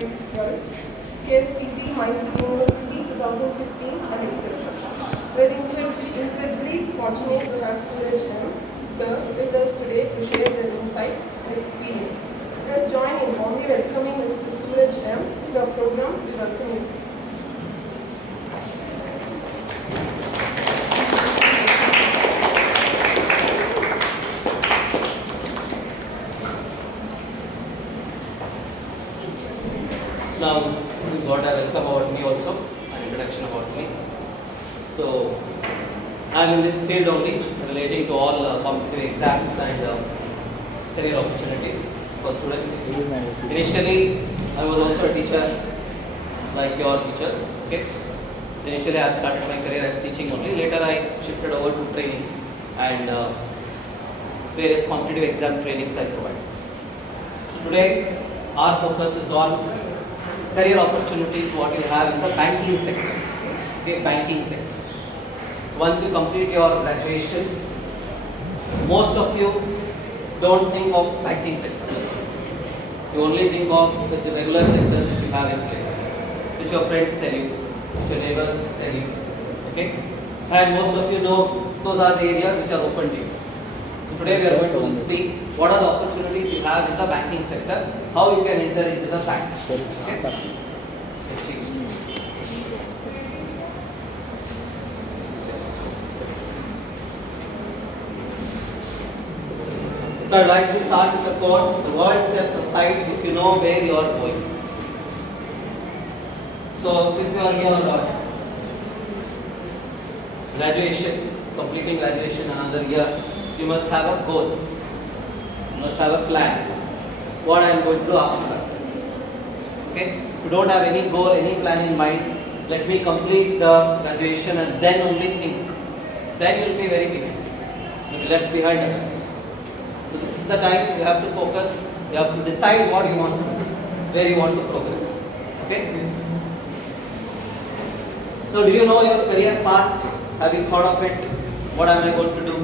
2012, KSET, Mysore University 2015, and etc. We're incredibly fortunate to have Suraj M. Sir with us today to share their insight and experience. Let's join in warmly welcoming Mr. Suraj M. to our program. We welcome you, sir. Now, this is what I welcome about me also, an introduction about me. So, I am in this field only relating to all competitive exams and career opportunities for students. Initially, I was also a teacher like your teachers. Okay. Initially, I started my career as teaching only. Later, I shifted over to training and various competitive exam trainings I provide. So today, our focus is on career opportunities what you have in the banking sector. Okay, banking sector. Once you complete your graduation, most of you don't think of banking sector. You only think of the regular sectors which you have in place, which your friends tell you, which your neighbors tell you. Okay, and most of you know those are the areas which are open to you. So today we are going to see what are the opportunities you have in the banking sector, how you can enter into the banks. Okay? So I'd like to start with the quote, the world steps aside if you know where you are going. So since you are in your graduation, completing graduation another year, you must have a goal. You must have a plan. What I am going to do after that. Okay? If you don't have any goal, any plan in mind, let me complete the graduation and then only think. Then you will be very behind. You will be left behind others. So this is the time you have to focus. You have to decide what you want to do, where you want to progress. Okay? So do you know your career path? Have you thought of it? What am I going to do?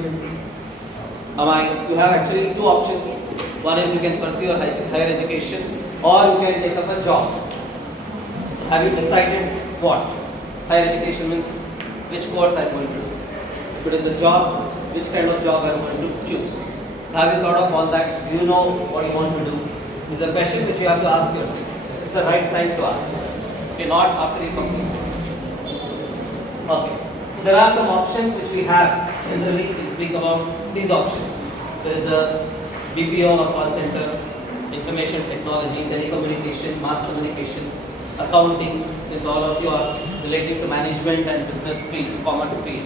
You have actually two options. One is you can pursue your higher education or you can take up a job. Have you decided what? Higher education means which course I am going to do. If it is a job, which kind of job I am going to choose. Have you thought of all that? Do you know what you want to do? It's a question which you have to ask yourself. This is the right time to ask. Okay, not after you complete. Okay. There are some options which we have. Generally, we speak about these options. There is a BPO or call center, information technology, telecommunication, mass communication, accounting, since all of you are related to management and business field, commerce field.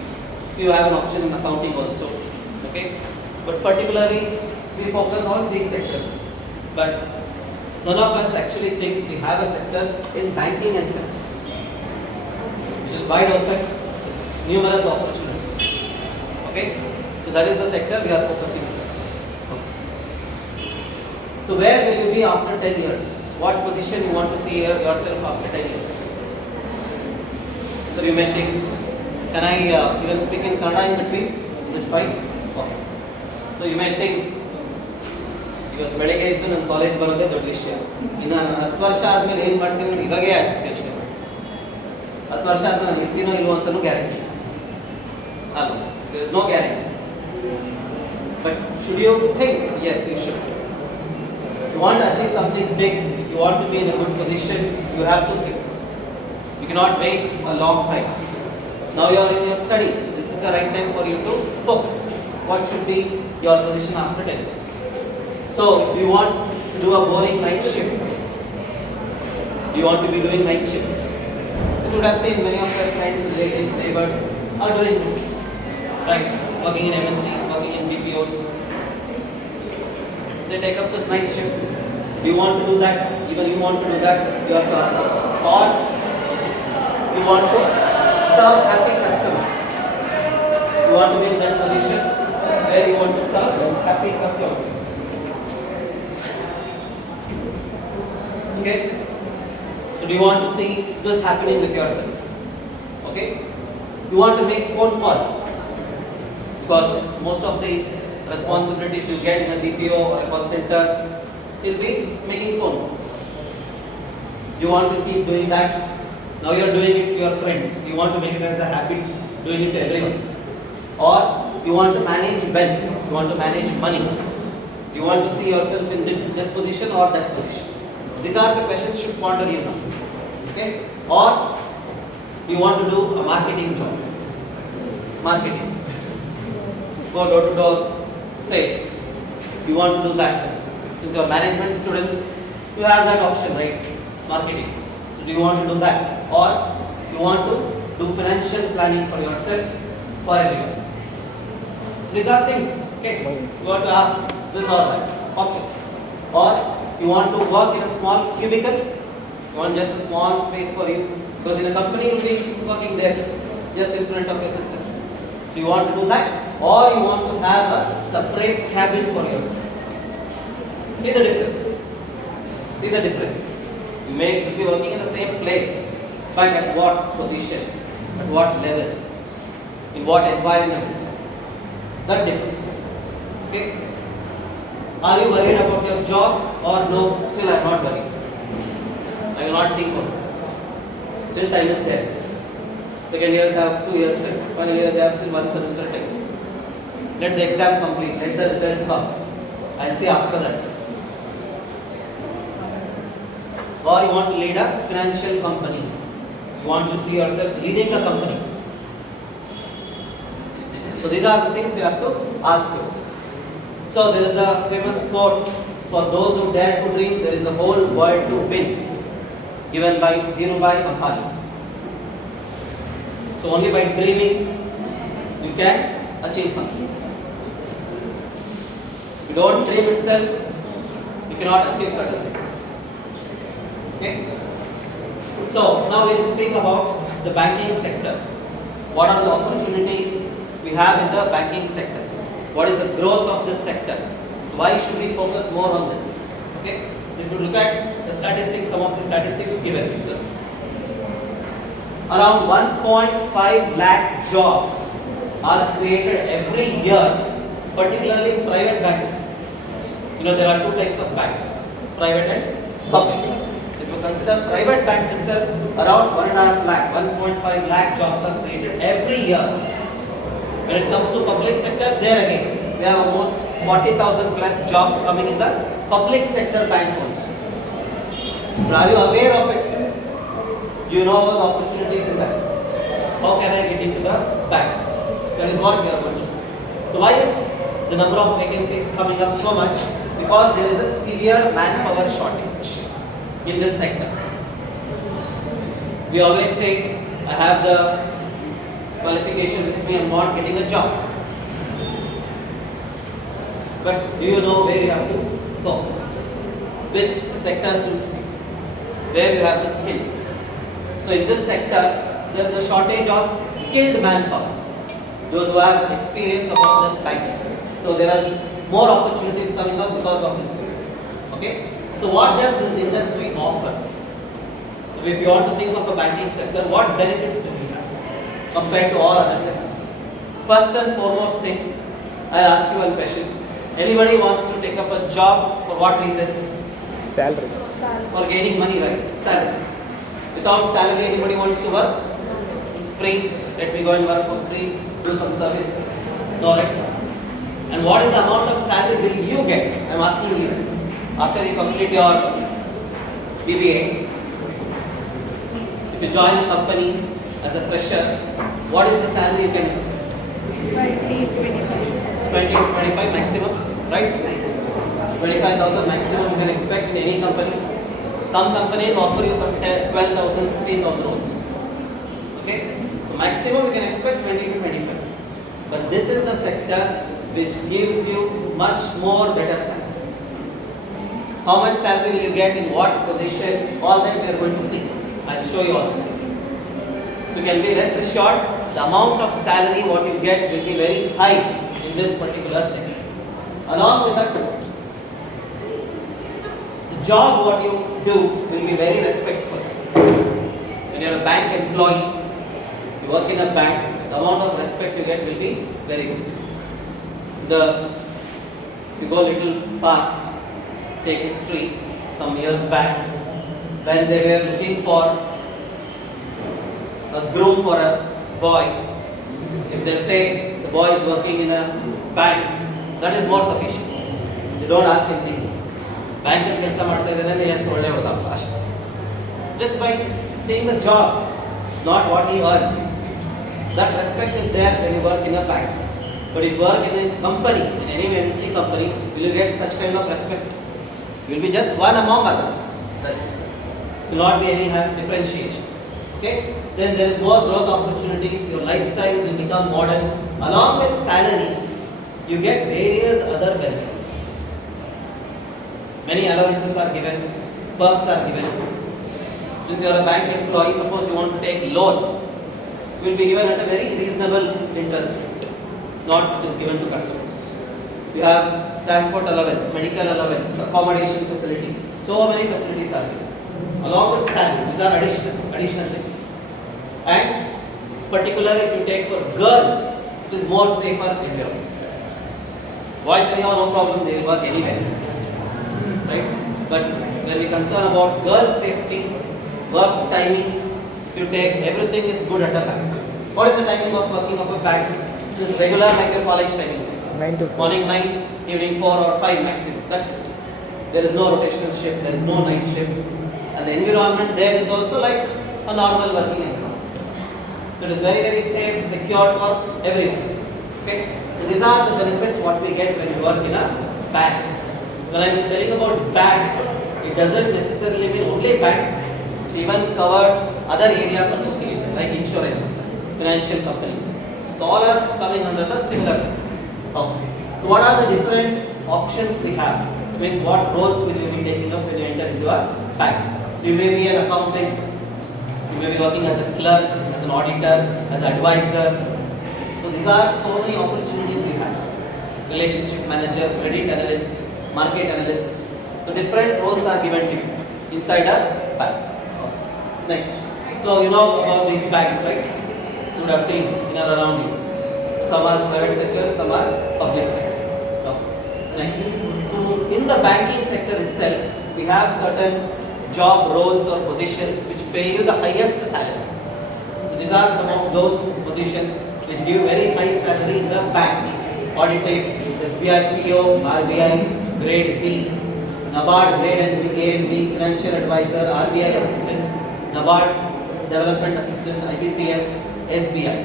So you have an option in accounting also. Okay? But particularly, we focus on these sectors. But none of us actually think we have a sector in banking and finance, which is wide open, numerous opportunities. Okay? So that is the sector we are focusing on. Okay. So where will you be after 10 years? What position you want to see yourself after 10 years? So you may think, can I even speak in Kannada in between? Is it fine? Okay. So you may think, ಇವತ್ತು ಬೆಳಗ್ಗೆ ಇದ್ದು ನನ್ನ college ಬರೋದೇ ದೊಡ್ಡ ವಿಷಯ. ಇನ್ನು ನಾನು 10 ವರ್ಷ ಆದಮೇಲೆ ಏನು ಮಾಡ್ತೀನಿ ಅಂತ ಇವಾಗೇ ಯೋಚನೆ ಮಾಡಿ. 10 ವರ್ಷ ಆದ್ಮೇಲೆ ನಾನು ಇರ್ತೀನೋ ಇಲ್ವೋ ಅಂತಲೂ ಗ್ಯಾರಂಟಿ ಅಲ್ಲ. There is no guarantee. But should you think? Yes, you should. If you want to achieve something big, if you want to be in a good position, you have to think. You cannot wait a long time. Now you are in your studies. This is the right time for you to focus. What should be your position after 10 years? So, if you want to do a boring night shift, you want to be doing night shifts. You would have seen many of your friends, relatives, neighbors are doing this. Right? Working in MNCs, working in BPOs. They take up this night shift. Do you want to do that? Even you want to do that, you have to ask yourself. Or you want to serve happy customers. You want to be in that position where you want to serve happy customers. Okay? So do you want to see this happening with yourself? Okay? You want to make phone calls. Because most of the responsibilities you get in a BPO or a call center will be making phone calls. You want to keep doing that. Now you are doing it to your friends. You want to make it as a habit, doing it to everyone. Or you want to manage well. You want to manage money. Do you want to see yourself in this position or that position? These are the questions you should ponder you now. Okay? Or you want to do a marketing job. Marketing. Go door to door sales. You want to do that. Since you are management students, you have that option, right? Marketing. So do you want to do that? Or you want to do financial planning for yourself, for everyone. So these are things, okay? You want to ask this or that, options. Or you want to work in a small cubicle, you want just a small space for you. Because in a company you will be working there just in front of your system. So you want to do that, or you want to have a separate cabin for yourself. See the difference. See the difference. You may be working in the same place, but at what position, at what level, in what environment. That difference. Okay? Are you worried about your job or no? Still I am not worried. I will not think of it. Still time is there. Second years have 2 years time. Final years have still 1 semester time. Let the exam complete. Let the result come. I will see after that. Or you want to lead a financial company. You want to see yourself leading a company. So these are the things you have to ask yourself. So there is a famous quote, for those who dare to dream, there is a whole world to win, given by Dhirubhai Ambani. So only by dreaming, you can achieve something. If you don't dream itself, you cannot achieve certain things. Okay? So now we'll speak about the banking sector. What are the opportunities we have in the banking sector? What is the growth of this sector? Why should we focus more on this? Okay? If you look at the statistics, some of the statistics given, around 1.5 lakh jobs are created every year, particularly in private banks. You know, there are two types of banks, private and public. If you consider private banks itself, around 1.5 lakh, 1.5 lakh jobs are created every year. When it comes to public sector, there again, we have almost 40,000 plus jobs coming in the public sector banks also. But are you aware of it? Do you know about the opportunities in that? How can I get into the bank? That is what we are going to see. So why is the number of vacancies coming up so much? Because there is a severe manpower shortage in this sector. We always say, I have the qualification with me, I am not getting a job. But do you know where you have to focus? Which sector suits you? Where you have the skills? So in this sector, there is a shortage of skilled manpower. Those who have experience about this banking. So there is more opportunities coming up because of this. Okay? So what does this industry offer? So if you want to think of a banking sector, what benefits do we have compared to all other sectors? First and foremost thing, I ask you one question. Anybody wants to take up a job for what reason? Salary. For gaining money, right? Salary. Without salary, anybody wants to work? Free. Let me go and work for free, do some service. No, right? And what is the amount of salary will you get? I am asking you. After you complete your BBA, if you join a company as a fresher, what is the salary you can expect? 20 to 25 maximum, right? 25,000 maximum you can expect in any company. Some companies offer you some 12,000, 15,000 also. Okay? So maximum you can expect 20 to 25. But this is the sector which gives you much more better salary. How much salary will you get in what position? All that we are going to see. I will show you all that. You can be rest assured the amount of salary what you get will be very high in this particular sector. Along with that, the job what you do will be very respectful. When you are a bank employee, you work in a bank, the amount of respect you get will be very good. If you go a little past, take history some years back, when they were looking for a groom for a boy, if they say the boy is working in a bank, that is more sufficient. They don't ask anything. Bank ಕೆಲಸ ಮಾಡ್ತಾ ಇದ್ದಾನೆ yes ಒಳ್ಳೆ ಹುಡುಗ ಅಷ್ಟೇ. Just by seeing the job, not what he earns. That respect is there when you work in a bank. But if you work in a company, in any MNC company, will you get such kind of respect? You will be just one among others. That's it. Will not be any differentiation. Okay? Then there is more growth opportunities. Your lifestyle will become modern. Along with salary, you get various other benefits. Many allowances are given, perks are given. Since you are a bank employee, suppose you want to take loan, you will be given at a very reasonable interest rate, not which is given to customers. You have transport allowance, medical allowance, accommodation facility. So many facilities are given. Along with salary, these are additional things. And particularly if you take for girls, it is more safer environment. Boys anyhow no problem, they will work anywhere. Right? But when we concern about girls' safety, work timings, if you take everything is good at a bank. What is the timing of working of a bank? It is regular like your college timings. 9 to 4. Morning 9, evening 4 or 5 maximum. That's it. There is no rotational shift, there is no night shift. And the environment there is also like a normal working environment. So it is very, very safe, secure for everyone. Okay? So these are the benefits what we get when we work in a bank. When I am telling about bank, it doesn't necessarily mean only bank. It even covers other areas associated like insurance, financial companies. So all are coming under the similar sectors. Okay. So what are the different options we have? Means what roles will you be taking up when you enter into a bank? So you may be an accountant, you may be working as a clerk, as an auditor, as an advisor. So these are so many opportunities we have. Relationship manager, credit analyst, market analyst. So different roles are given to you inside a bank. Next. So you know about these banks, right? You would have seen in and around you. Some are private sector, some are public sector. Next. So in the banking sector itself, we have certain job roles or positions which pay you the highest salary. So these are some of those positions which give very high salary in the bank. Auditor, SBI PO, RBI, grade B, NABARD grade and grade B, financial advisor, RBI assistant, NABARD development assistant, IBPS, SBI.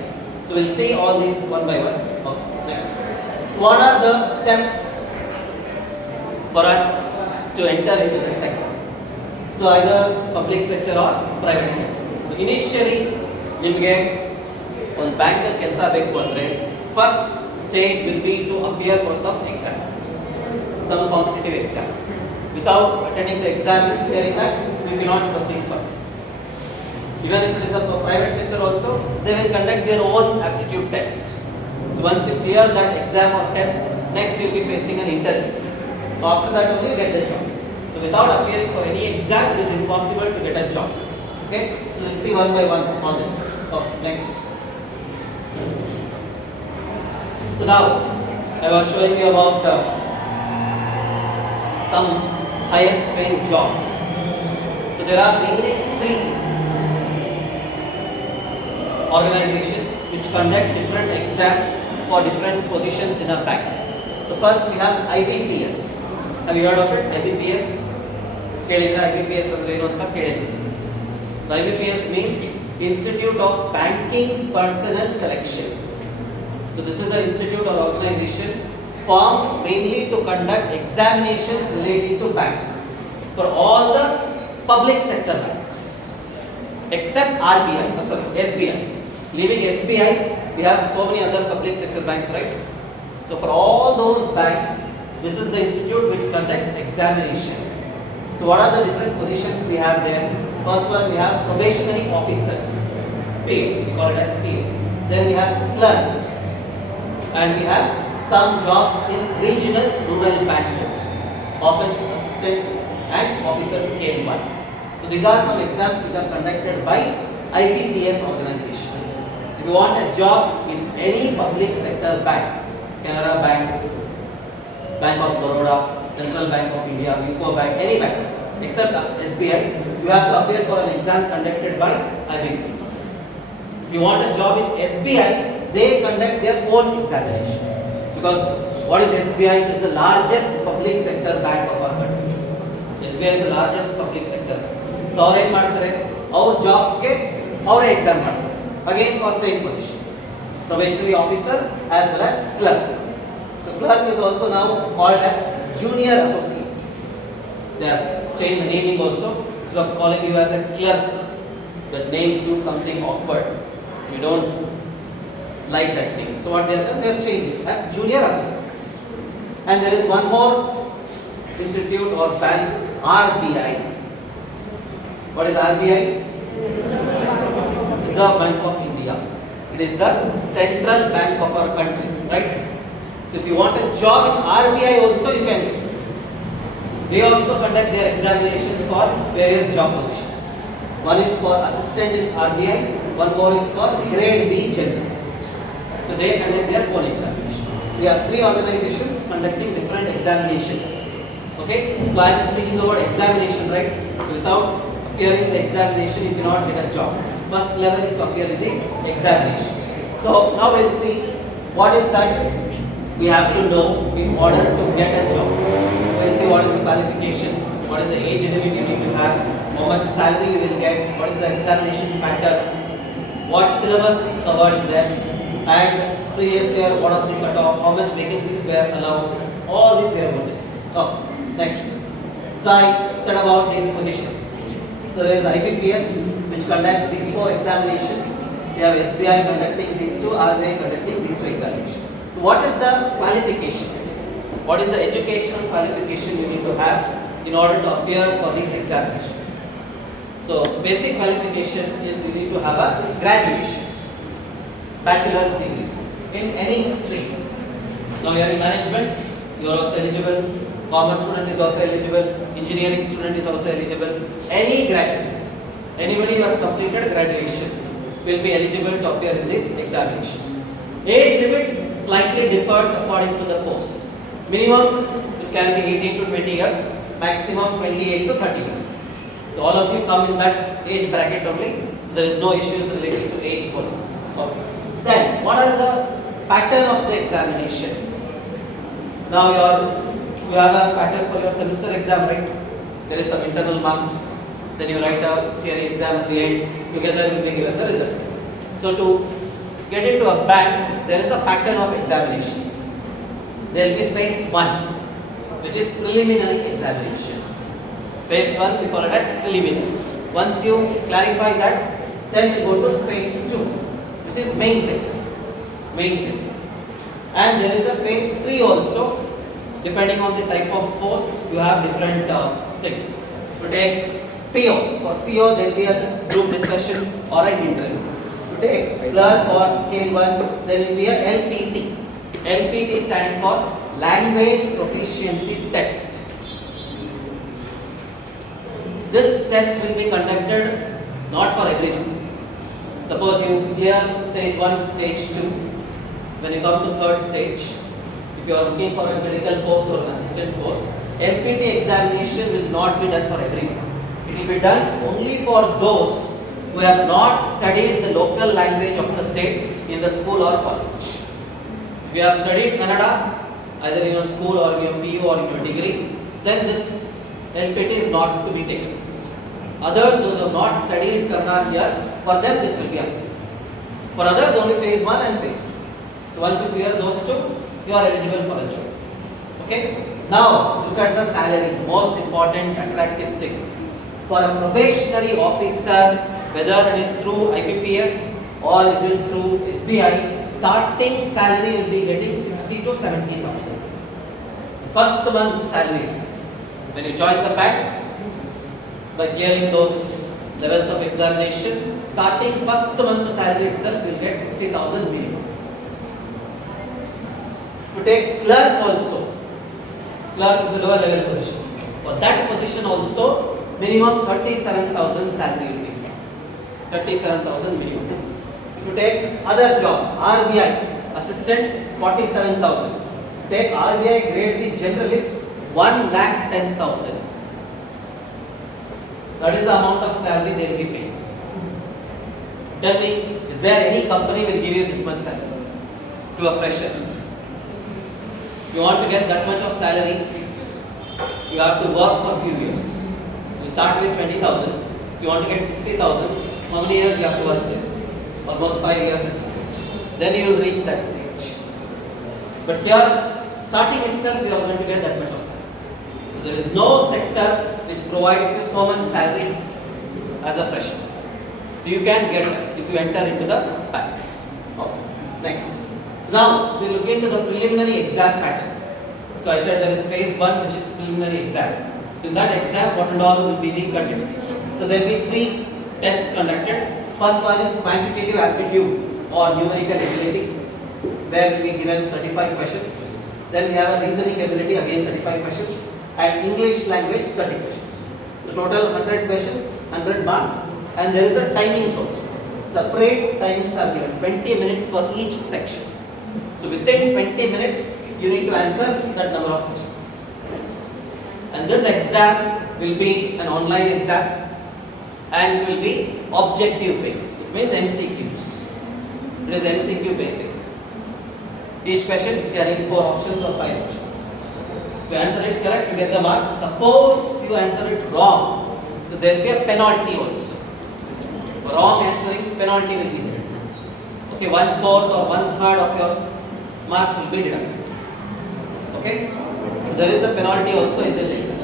So we'll see all these one by one. Okay, next. What are the steps for us to enter into this sector? So either public sector or private sector. So initially, ನಿಮಗೆ ಒಂದು bank ಅಲ್ಲಿ ಕೆಲಸ ಬೇಕು ಅಂದ್ರೆ first stage will be to appear for some exam, some competitive exam. Without attending the exam and clearing that, you cannot proceed further. Even if it is a private sector also, they will conduct their own aptitude test. So once you clear that exam or test, next you will be facing an interview. So after that only you get the job. So without appearing for any exam, it is impossible to get a job. Okay? So we'll see one by one on this. Oh, next. So now I was showing you about some highest paying jobs. So there are mainly 3 organizations which conduct different exams for different positions in a bank. So first we have IBPS. Have you heard of it? IBPS? ಕೇಳಿದ್ರೆ IBPS ಅಂದ್ರೆ ಏನು ಅಂತ ಕೇಳಿದ್ವಿ. So IBPS means Institute of Banking Personnel Selection. So this is an institute or organization formed mainly to conduct examinations relating to bank for all the public sector banks except RBI, SBI. Leaving SBI, we have so many other public sector banks, right? So for all those banks, this is the institute which conducts examination. So what are the different positions we have there? First one, we have probationary officers, PA, we call it as PA. Then we have clerks, and we have some jobs in regional rural banks also, office assistant and officer scale 1. So these are some exams which are conducted by IBPS organization. So if you want a job in any public sector bank, Canara Bank, Bank of Baroda, Central Bank of India, UCO Bank, any bank except SBI, you have to appear for an exam conducted by IICs. If you want a job in SBI, they conduct their own examination. Because what is SBI? It is the largest public sector bank of our country. SBI is the largest public sector. So our jobs ke our exam again for same positions. Probationary officer as well as clerk. So clerk is also now called as junior associate. They have changed the naming also. Instead of calling you as a clerk, that name suits something awkward. You don't like that name. So what they have done, they have changed it as junior associates. And there is one more institute or bank, RBI. What is RBI? Reserve Bank of India. It is the central bank of our country, right? So if you want a job in RBI also, you can get. They also conduct their examinations for various job positions. One is for assistant in RBI, one more is for grade B generalist. So they conduct their own examination. We have three organizations conducting different examinations. Okay? So I am speaking about examination, right? So without appearing in the examination, you cannot get a job. First level is to appear in the examination. So now we'll see what is that we have to know in order to get a job. We'll see what is the qualification, what is the age limit you need to have, how much salary you will get, what is the examination pattern, what syllabus is covered there, and previous year what was the cutoff, how much vacancies were allowed. All this we are going to see. Oh, next. So I said about these positions. So there is IBPS which conducts these four examinations. We have SBI conducting these two, RBI conducting these two examinations. So what is the qualification? What is the educational qualification you need to have in order to appear for these examinations? So basic qualification is you need to have a graduation, bachelor's degree in any stream. Now you are in management, you are also eligible. Commerce student is also eligible. Engineering student is also eligible. Any graduate, anybody who has completed graduation will be eligible to appear in this examination. Age limit slightly differs according to the post. Minimum it can be 18 to 20 years, maximum 28 to 30 years. So all of you come in that age bracket only. So there is no issues related to age for you. Okay. Then what are the pattern of the examination? Now you have a pattern for your semester exam, right? There is some internal marks. Then you write a theory exam at the end. Together you will be given the result. So to get into a bank, there is a pattern of examination. There will be phase 1, which is preliminary examination. Phase 1 we call it as preliminary. Once you clarify that, then we go to phase 2, which is mains exam. Mains exam. And there is a phase 3 also. Depending on the type of post, you have different things. If you take PO, for PO there will be a group discussion or an interview. If you take clerk or scale 1, there will be a LPT. LPT stands for Language Proficiency Test. This test will be conducted not for everyone. Suppose you clear stage 1, stage 2. When you come to third stage, if you are looking for a clerical post or an assistant post, LPT examination will not be done for everyone. It will be done only for those who have not studied the local language of the state in the school or college. If you have studied Kannada, either in your school or in your PU or in your degree, then this LPT is not to be taken. Others, those who have not studied Kannada here, for them this will be applied. For others, only phase 1 and phase 2. So once you clear those two, you are eligible for a job. Okay? Now, look at the salary, the most important attractive thing. For a probationary officer, whether it is through IBPS or is it through SBI, starting salary will be getting 60 to 70,000. First month salary itself. When you join the bank, by clearing those levels of examination, starting first month salary itself will get 60,000 minimum. If you take clerk also, clerk is a lower level position. For that position also, minimum 37,000 salary will be. 37,000 minimum. If you take other jobs, RBI, assistant, 47,000. If you take RBI grade B generalist, 1,10,000. That is the amount of salary they will be paying. Tell me, is there any company will give you this much salary to a fresher? If you want to get that much of salary, you have to work for a few years. You start with 20,000. If you want to get 60,000, how many years you have to work there? Almost 5 years at least. Then you will reach that stage. But here, starting itself, you are going to get that much of salary. So there is no sector which provides you so much salary as a fresher. So you can get that if you enter into the banks. Okay. Next. So now we look into the preliminary exam pattern. So I said there is phase 1, which is preliminary exam. So in that exam, what and all will be the contents. So there will be 3 tests conducted. First one is quantitative aptitude or numerical ability, where we will be given 35 questions. Then we have a reasoning ability, again 35 questions, and English language 30 questions. So total 100 questions, 100 marks, and there is a timings also. Separate timings are given, 20 minutes for each section. So within 20 minutes, you need to answer that number of questions. And this exam will be an online exam and will be objective based. It means MCQs. It is MCQ based exam. Each question carrying 4 options or 5 options. If you answer it correct, you get the mark. Suppose you answer it wrong, so there will be a penalty also. For wrong answering, penalty will be there. Okay, 1/4 or 1/3 of your marks will be deducted. Okay, there is a penalty also in this exam.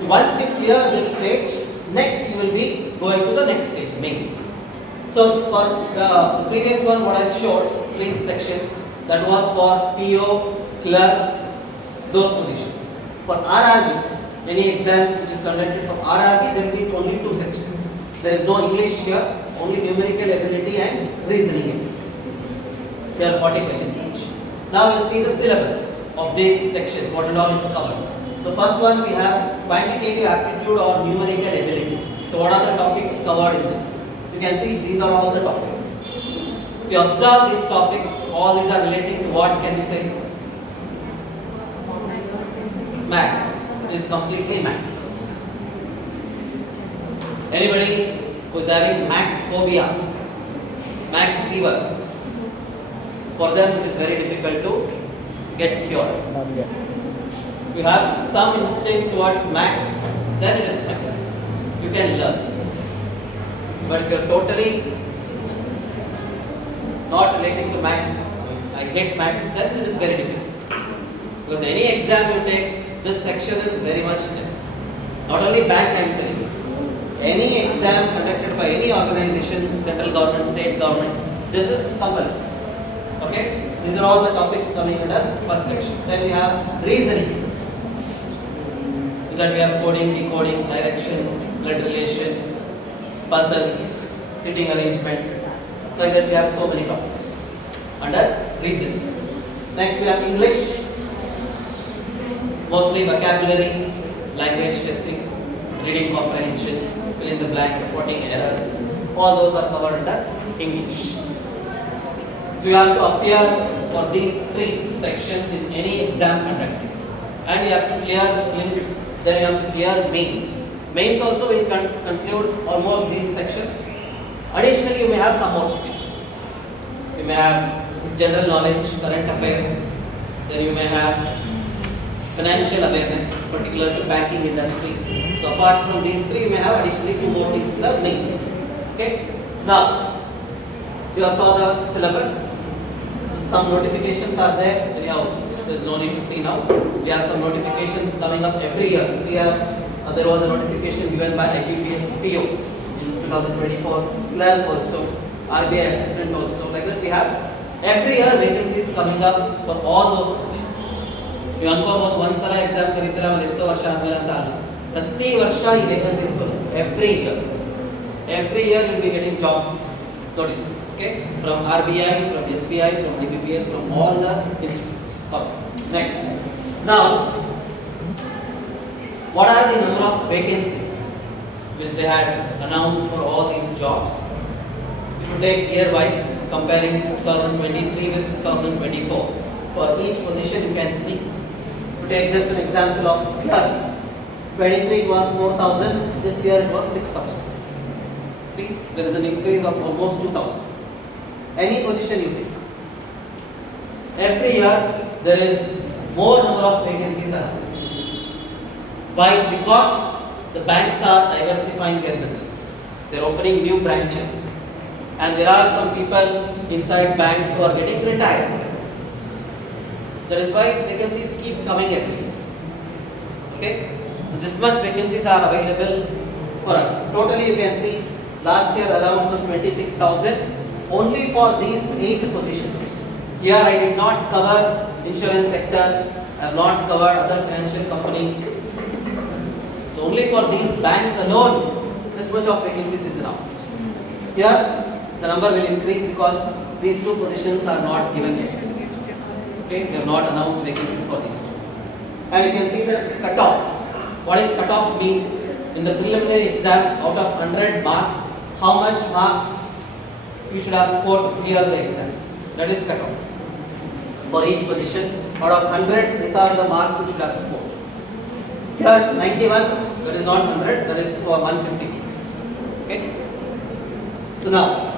So once you clear this stage, next you will be going to the next stage, mains. So for the previous one, what I showed, 3 sections, that was for PO, clerk, those positions. For RRB, any exam which is conducted for RRB, there will be only 2 sections. There is no English here, only numerical ability and reasoning ability. There are 40 questions each. Now we will see the syllabus of these sections, what and all is covered. So first one we have quantitative aptitude or numerical ability. So what are the topics covered in this? You can see these are all the topics. If you observe these topics, all these are relating to what can you say? Maths. It is completely maths. Anybody who is having maths phobia, maths fever, for them it is very difficult to get cured. If you have some instinct towards maths, then it is fine. You can learn. But if you are totally not relating to maths, I hate maths, then it is very difficult. Because any exam you take, this section is very much there. Not only bank, I am telling you. Any exam conducted by any organization, central government, state government, this is compulsory. Okay? These are all the topics coming under first section. Then we have reasoning. So that we have coding, decoding, directions, blood relation, puzzles, sitting arrangement. Like that we have so many topics under reasoning. Next we have English, mostly vocabulary, language testing, reading comprehension, fill in the blanks, spotting error. All those are covered under English. So you have to appear for these 3 sections in any exam conducted. And you have to clear prelims, then you have to clear mains. Mains also will conclude almost these sections. Additionally, you may have some more sections. You may have general knowledge, current affairs, then you may have financial awareness, particular to banking industry. So apart from these 3, you may have additionally 2 more things in the mains. Okay? So now, you saw the syllabus. Some notifications are there. Anyhow, there is no need to see now. We have some notifications coming up every year. So there was a notification given by IQPS PO in 2024, clerk also, RBI assistant also. Like that, we have every year vacancies coming up for all those positions. You अनुभव one सला exam करीतरा में list वर्षा आदमेला ताल. प्रति वर्षा ये vacancies बनो. Every year you will be getting job notices. Okay, from RBI, from SBI, from IBPS, from all the institutes. Next, now, what are the number of vacancies which they had announced for all these jobs? If you take year-wise, comparing 2023 with 2024, for each position you can see. If you take just an example of clerk, 23 it was 4,000. This year it was 6,000. See, there is an increase of almost 2,000. Any position you take. Every year there is more number of vacancies announced. Why? Because the banks are diversifying their business. They are opening new branches, and there are some people inside bank who are getting retired. That is why vacancies keep coming every year. Okay, so this much vacancies are available for us. Totally, you can see last year around some 26,000 only for these 8 positions. Here I did not cover insurance sector. I have not covered other financial companies. So only for these banks alone, this much of vacancies is announced. Here the number will increase because these 2 positions are not given yet. Okay, they have not announced vacancies for these 2. And you can see the cutoff. What is cutoff mean? In the preliminary exam, out of 100 marks, how much marks you should have scored to clear the exam? That is cutoff. For each position, out of 100, these are the marks you should have scored. Here 91, that is not 100, that is for 150 marks. Okay. So now,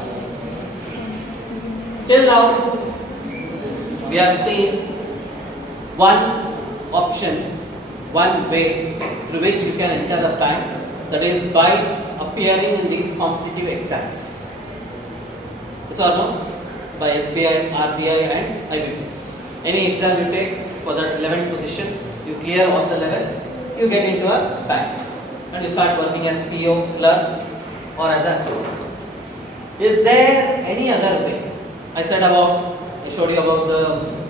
till now, we have seen one option, one way through which you can enter the bank, that is by appearing in these competitive exams. Yes or no? By SBI, RBI and IIC. Any exam you take for that 11th position, you clear all the levels, you get into a bank and you start working as PO, clerk or as assistant. Is there any other way? I showed you about the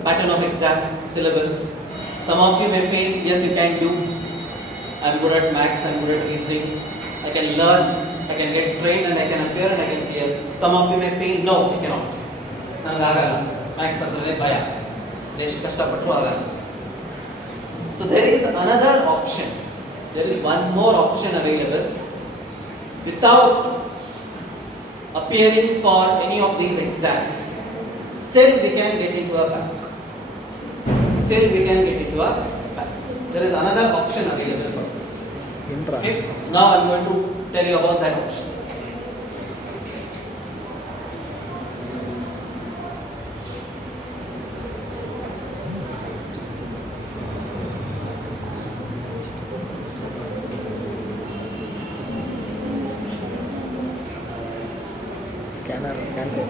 pattern of exam syllabus. Some of you may feel, yes, you can do. I'm good at maths, I'm good at reasoning. I can learn, I can get trained and I can appear and I can clear. Some of you may feel, no, you cannot. Maths bhaya. So there is another option. There is one more option available. Without appearing for any of these exams, still we can get into a bank. There is another option available for us. Okay. So now I am going to tell you about that option. Scan check.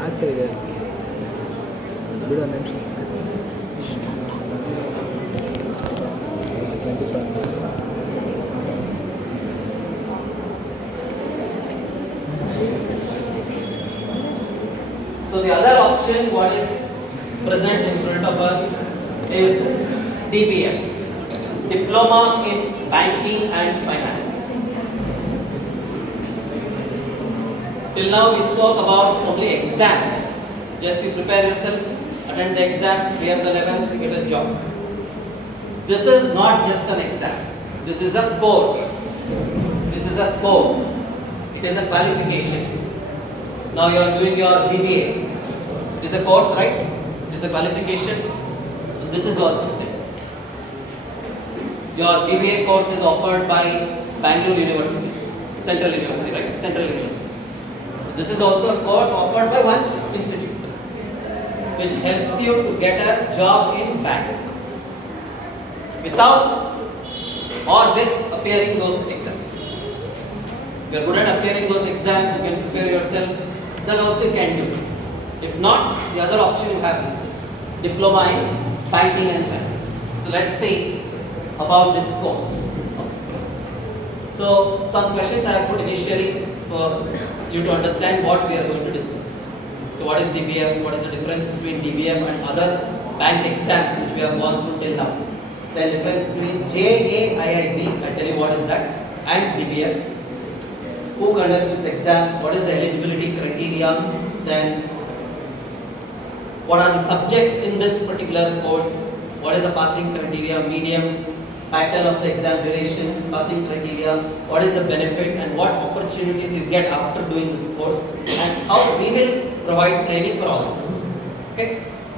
ಆಗ್ತಾಯಿದೆ ಬಿಡು ಒಂದು ನಿಮಿಷ 27. So the other option what is present in front of us is this DBF, Diploma in Banking and Finance. Till now we spoke about only exams. Just you prepare yourself, attend the exam, clear the levels, you get a job. This is not just an exam. This is a course. This is a course. It is a qualification. Now you are doing your BBA. It is a course, right? It is a qualification. So this is also same. Your BBA course is offered by Bangalore University, Central University, right? Central University. This is also a course offered by one institute, which helps you to get a job in bank without or with appearing those exams. If you are good at appearing those exams, you can prepare yourself, then also you can do it. If not, the other option you have is this, Diploma in Banking and Finance. So let's see about this course. So some questions I have put initially for you to understand what we are going to discuss. So what is DBF, what is the difference between DBF and other bank exams which we have gone through till now. Then difference between JAIIB, I tell you what is that, and DBF. Who conducts this exam, what is the eligibility criteria, then what are the subjects in this particular course, what is the passing criteria, medium, pattern of the exam duration, passing criteria, what is the benefit and what opportunities you get after doing this course, and how we will provide training for all this. Okay,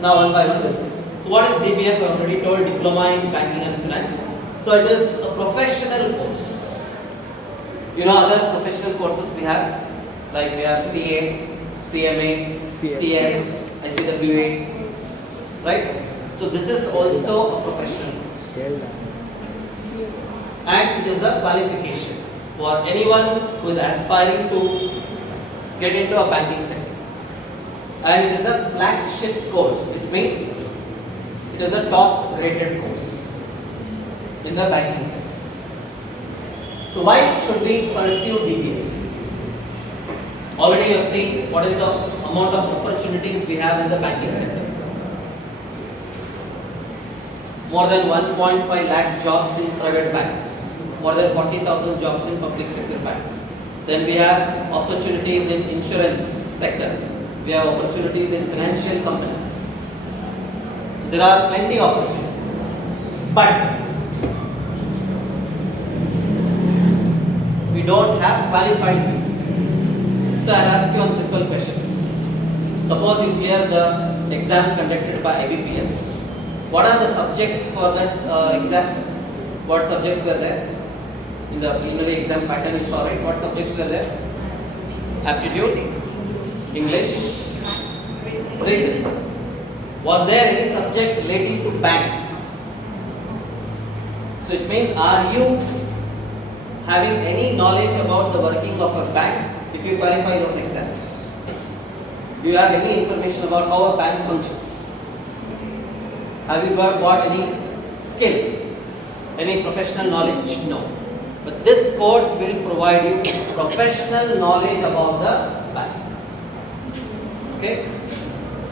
now one by one we'll see. So what is DBF? I already told, Diploma in Banking and Finance. So it is a professional course. You know other professional courses we have, like we have CA, CMA, CS, ICWA, right? So this is also a professional course. Well done. And it is a qualification for anyone who is aspiring to get into a banking sector. And it is a flagship course, which means it is a top rated course in the banking sector. So why should we pursue DBF? Already you have seen what is the amount of opportunities we have in the banking sector. More than 1.5 lakh jobs in private banks, more than 40,000 jobs in public sector banks. Then we have opportunities in insurance sector. We have opportunities in financial companies. There are plenty of opportunities. But we don't have qualified people. So I'll ask you one simple question. Suppose you clear the exam conducted by IBPS. What are the subjects for that exam? What subjects were there? In the preliminary exam pattern you saw, right? What subjects were there? Aptitude, English, reasoning. Was there any subject relating to bank? So it means, are you having any knowledge about the working of a bank if you qualify those exams? Do you have any information about how a bank functions? Have you got any skill, any professional knowledge? No. But this course will provide you professional knowledge about the bank. Okay?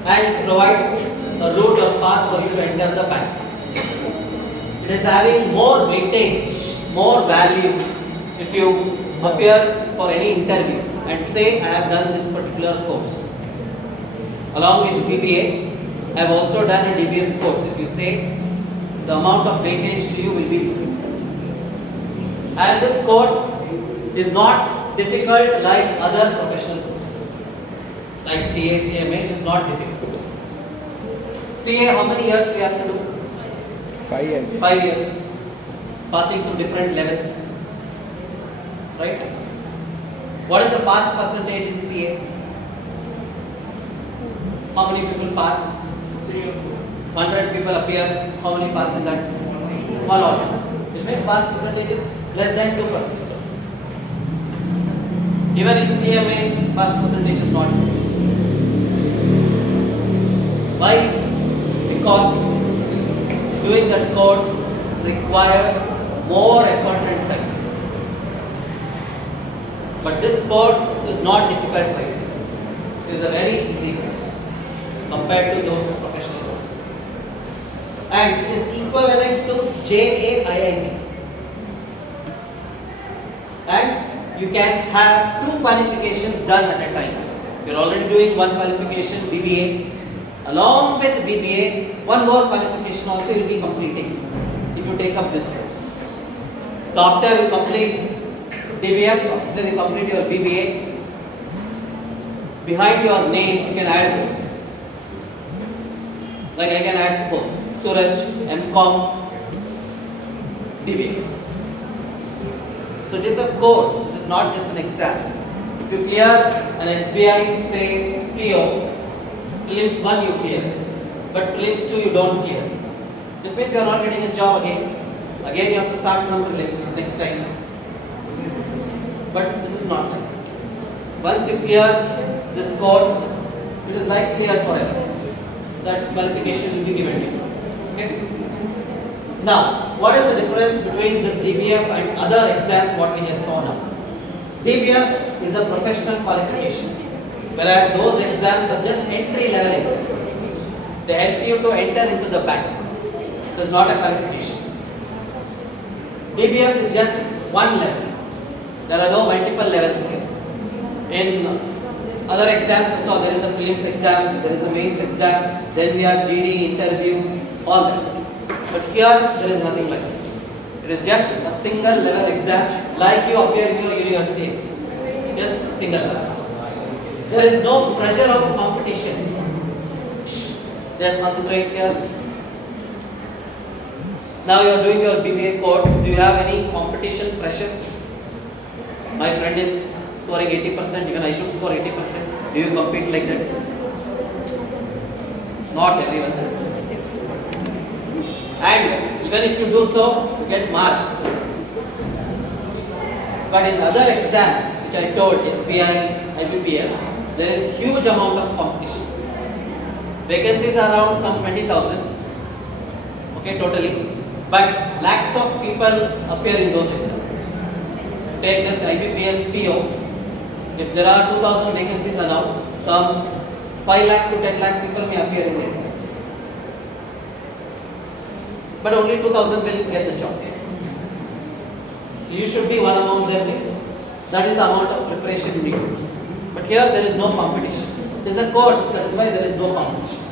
And provides a route or path for you to enter the bank. It is having more weightage, more value if you appear for any interview and say, I have done this particular course. Along with BBA, I have also done a DBF course. If you say, the amount of weightage to you will be good. And this course is not difficult like other professional courses. Like CA, CMA, it is not difficult. CA, how many years we have to do? 5 years. 5 years. Passing through different levels. Right? What is the pass percentage in CA? How many people pass? 100 people appear. How many pass in that? One order. It means pass percentage is less than 2%. Even in CMA, pass percentage is not. Why? Because doing that course requires more effort and time. But this course is not difficult for you. It is a very easy course compared to those professional courses. And it is equivalent to JAIIB. And you can have 2 qualifications done at a time. You are already doing 1 qualification, BBA. Along with BBA, 1 more qualification also you will be completing if you take up this course. So after you complete DBF, after you complete your BBA, behind your name you can add both. Like I can add both. Suraj, MCom, DBF. So it is a course, it is not just an exam. If you clear an SBI, say PO, prelims 1 you clear, but prelims 2 you don't clear. That means you are not getting a job again. Again you have to start from prelims next time. But this is not like that. Once you clear this course, it is like clear forever. That qualification will be given to you. Okay? Now, what is the difference between this DBF and other exams what we just saw now? DBF is a professional qualification, whereas those exams are just entry level exams. They help you to enter into the bank. It is not a qualification. DBF is just one level. There are no multiple levels here. In other exams, you saw there is a prelims exam, there is a mains exam, then we have GD, interview, all that. But here, there is nothing like that. It is just a single level exam, like you appear in your university exam. Just a single level. There is no pressure of competition. Just concentrate here, Now you are doing your BBA course. Do you have any competition pressure? My friend is scoring 80%, even I should score 80%. Do you compete like that? Not everyone. And even if you do so, you get marks. But in other exams, which I told, SBI, IBPS, there is huge amount of competition. Vacancies are around some 20,000, okay, totally. But lakhs of people appear in those exams. Take just IBPS PO. If there are 2,000 vacancies announced, some 5 lakh to 10 lakh people may appear in the exams. But only 2,000 will get the job. So you should be one among them, means that is the amount of preparation needed. But here there is no competition. It is a course, that is why there is no competition.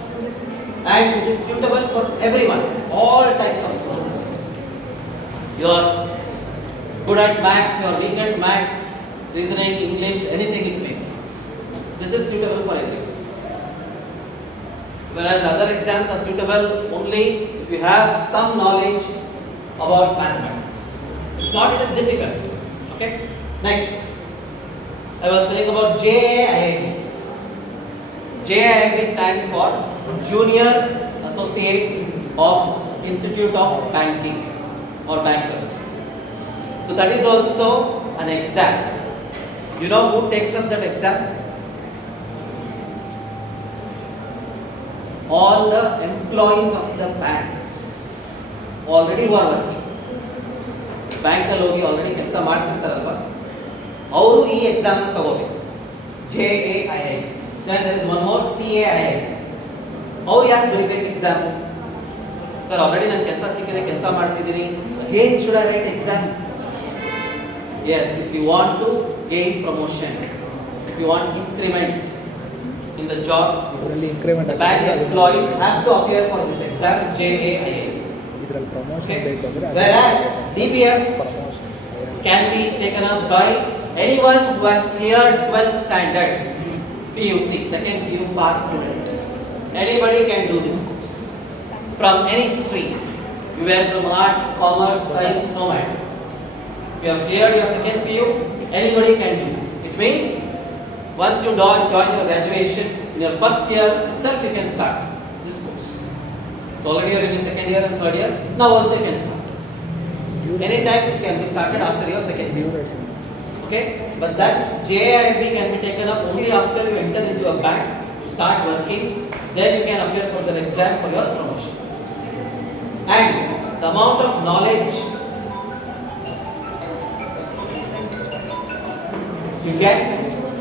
And it is suitable for everyone, all types of students. You are good at maths, you are weak at maths, reasoning, English, anything it may be. This is suitable for everyone. Whereas other exams are suitable only if you have some knowledge about mathematics. If not, it is difficult. Okay? Next, I was telling about JAIIB. JAIIB stands for Junior Associate of Institute of Banking or Bankers. So that is also an exam. You know who takes up that exam? All the employees of the banks already who are working. Bank already ಕೆಲಸ ಮಾಡ್ತಿರ್ತಾರಲ್ವಾ ಅವರು ಈ exam ತಗೋಬೇಕು. JAIIB. Then there is one more CAIIB. ಅವ್ರು ಯಾಕೆ ಬರೀಬೇಕು exam? Sir already ನನ್ನ ಕೆಲಸ ಸಿಕ್ಕಿದೆ, ಕೆಲಸ ಮಾಡ್ತಿದ್ದೀನಿ. Again should I write exam? Yes, if you want to gain promotion, if you want increment in the job, the bank employees have to appear for this exam, JAIIB. Okay. Whereas DBF can be taken up by anyone who has cleared 12th standard, PUC, second PU pass student. Anybody can do this course from any stream. You were from arts, commerce, science, no matter. If you have cleared your second PU, anybody can do this. It means once you join your graduation in your first year itself, you can start this course. So already you are in your second year and third year. Now also you can start. Anytime it can be started after your second PU. Okay, but that JAIIB can be taken up only after you enter into a bank, you start working, then you can appear for the exam for your promotion. And the amount of knowledge you get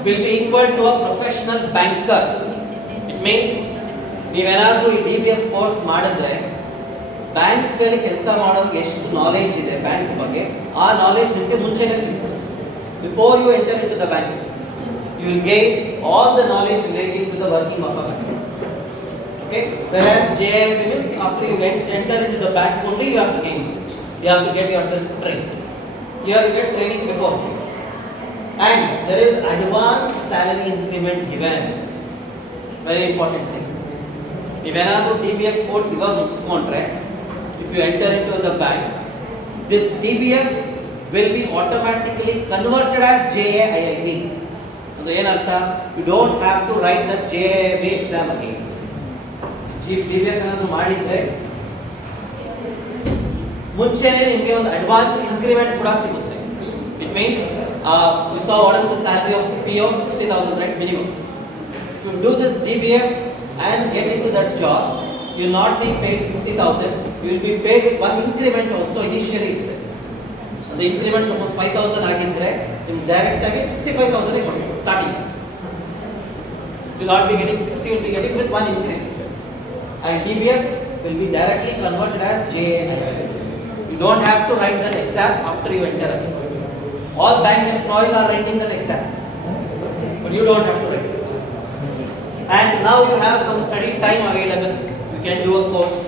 will be equal to a professional banker. It means ನೀವೇನಾದರೂ ಈ DBF course ಮಾಡಿದ್ರೆ ಬ್ಯಾಂಕಲ್ಲಿ ಕೆಲಸ ಮಾಡೋರಿಗೆ ಎಷ್ಟು knowledge ಇದೆ bank ಬಗ್ಗೆ, ಆ ನಾಲೆಜ್ ನಿಮಗೆ ಮುಂಚೆನೇ ಸಿಗುತ್ತೆ. Before you enter into the bank, you will gain all the knowledge related to the working of a bank. Okay? Whereas JAIIB means after you enter into the bank only you have to gain knowledge. You have to get yourself trained. Here you get training before. And there is advanced salary increment given. Very important thing. ನೀವೇನಾದರೂ DBF course ಇವಾಗ ಮುಗಿಸ್ಕೊಂಡ್ರೆ, if you enter into the bank, this DBF will be automatically converted as JAIIB. ಅಂದ್ರೆ ಏನರ್ಥ? You don't have to write the JAIIB exam again. DBF ಏನಾದರೂ ಮಾಡಿದ್ರೆ ಮುಂಚೆನೇ ನಿಮಗೆ ಒಂದು advance increment ಕೂಡ ಸಿಗುತ್ತೆ. It means you saw what is the salary of PO 60,000 right minimum. If you do this DBF and get into that job, you will not be paid 60,000. You will be paid with one increment also initially itself. And the increment suppose 5,000 ಆಗಿದ್ರೆ ನಿಮಗೆ direct ಆಗಿ 65,000 ಕೊಡ್ಬೇಕು starting. You will not be getting 60, you will be getting with one increment. And DBF will be directly converted as JAIIB. You don't have to write that exam after you enter again. All bank employees are writing that exam, but you don't have to write. And now you have some study time available. You can do a course.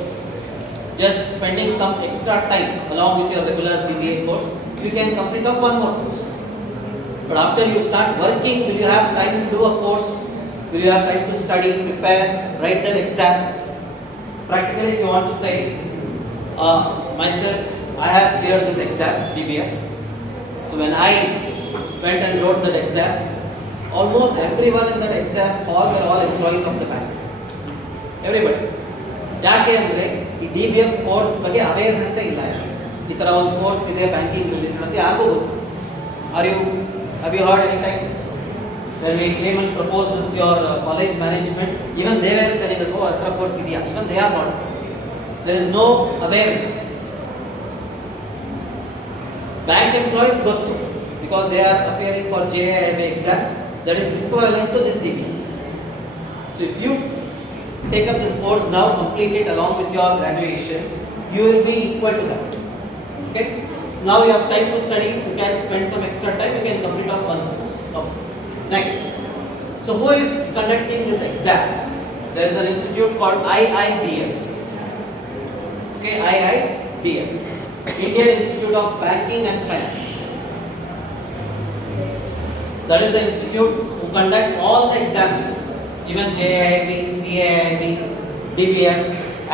Just spending some extra time along with your regular BBA course, you can complete off one more course. But after you start working, will you have time to do a course? Will you have time to study, prepare, write that exam? Practically, if you want to say, myself, I have cleared this exam, DBF. So when I went and wrote that exam, almost everyone in that exam hall were all employees of the bank. Everybody. ಯಾಕೆ ಅಂದರೆ ಈ DBF course ಬಗ್ಗೆ ಅವೇರ್ನೆಸ್ಸೇ ಇಲ್ಲ. ಈ ಥರ ಒಂದು course ಇದೆ banking related ಅಂತ ಯಾರಿಗೂ ಗೊತ್ತು. Have you heard any time? When we came and proposed this to your college management, even they were telling us, oh, a course idea. Even they are not. There is no awareness. Bank employees go through because they are appearing for JIIB exam that is equivalent to this degree. So if you take up this course now, complete it along with your graduation, you will be equal to that. Okay? Now you have time to study, you can spend some extra time, you can complete off one course. Okay. Next. So who is conducting this exam? There is an institute called IIBF. Okay, IIBF. Indian Institute of Banking and Finance. That is the institute who conducts all the exams, even JIIB, CIIB, DBF,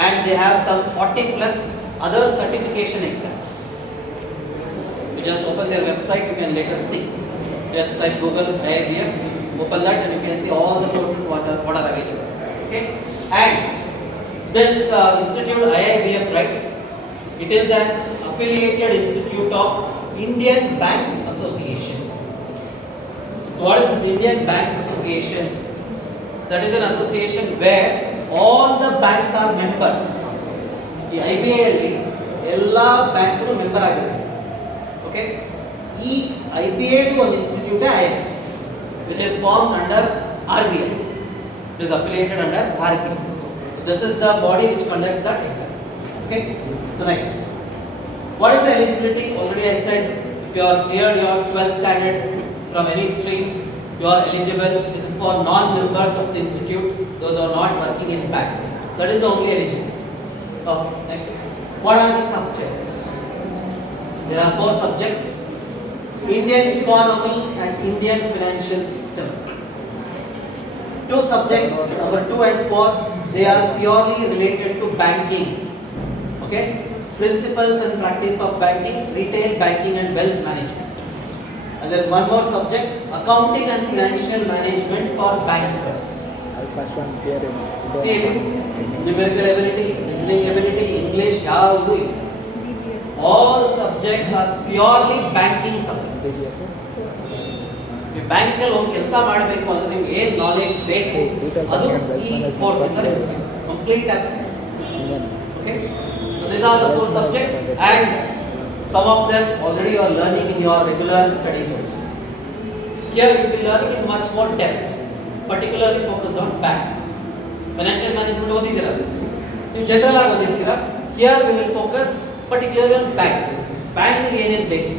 and they have some 40 plus other certification exams. You just open their website, you can later see. Just type Google IIBF, open that and you can see all the courses what are available. Okay, and this institute IIBF, right? It is an affiliated institute of Indian Banks Association. So what is this Indian Banks Association? That is an association where all the banks are members. The IBA alli ella bank member agirade. Okay? E IBA to one institute IIB, which is formed under RBI. It is affiliated under RBI. So this is the body which conducts that exam. Okay? So next, what is the eligibility? Already I said, if you are cleared your 12th standard from any stream, you are eligible. This is for non-members of the institute, those who are not working in bank. That is the only eligibility. Okay, next. What are the subjects? There are 4 subjects: Indian economy and Indian financial system. 2 subjects, number 2 and 4, they are purely related to banking. Okay, principles and practice of banking, retail banking and wealth management. And there is one more subject, accounting and financial management for bankers. First one theory. Same, numerical ability, reasoning ability, English, yaudu. All subjects are purely banking subjects. ನೀವು ಬ್ಯಾಂಕಲ್ಲಿ ಹೋಗಿ ಕೆಲಸ ಮಾಡಬೇಕು ಅಂದ್ರೆ ನಿಮ್ಗೆ ಏನು knowledge ಬೇಕು ಅದು ಈ ಕೋರ್ಸ್ ಇಂದ ನಿಮಗೆ ಕಂಪ್ಲೀಟ್ ಆಗಿ. Okay, so these are the 4 subjects and some of them already you are learning in your regular studies also. Here you will be learning in much more depth, particularly focused on bank. Financial management ಓದಿದ್ದೀರಾ, ನೀವು general ಆಗಿ ಓದಿರ್ತೀರಾ. Here we will focus particularly on bank. Bank ಗೆ ಏನೇನು ಬೇಕು,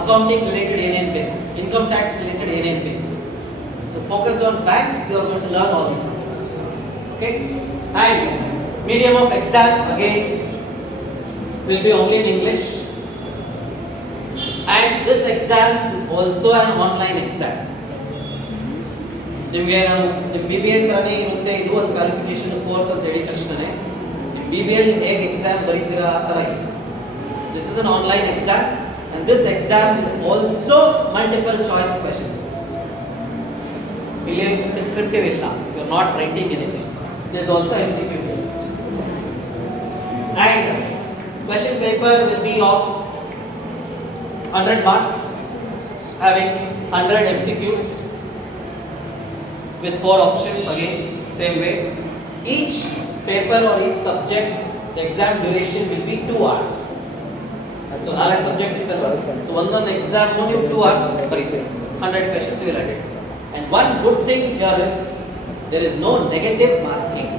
accounting related ಏನೇನು ಬೇಕು, income tax related ಏನೇನು ಬೇಕು. So focused on bank, you are going to learn all these subjects. Okay, and medium of exam again will be only in English, and this exam is also an online exam. ನಿಮಗೆ ನಾನು BBA ತರನೇ ಇರುತ್ತೆ, ಇದು ಒಂದು qualification course ಅಂತ ಹೇಳಿದ ತಕ್ಷಣನೇ BBA ಅಲ್ಲಿ ಹೇಗೆ ಎಕ್ಸಾಮ್ ಬರೀತೀರಾ ಆ ಥರ ಇದೆ. This is an online exam and this exam is also multiple choice questions. ಇಲ್ಲಿ descriptive ಇಲ್ಲ, you are not writing anything. There is also MCQ based. And question paper will be of 100 marks, having 100 MCQs with 4 options. Again, same way. Each paper or each subject, the exam duration will be 2 hours. So, 4 subject ಇರ್ತಲ್ಲ, so ಒಂದೊಂದು exam ನೀವು 2 hours ಬರೀತೀರಿ, 100 questions you write. And one good thing here is there is no negative marking,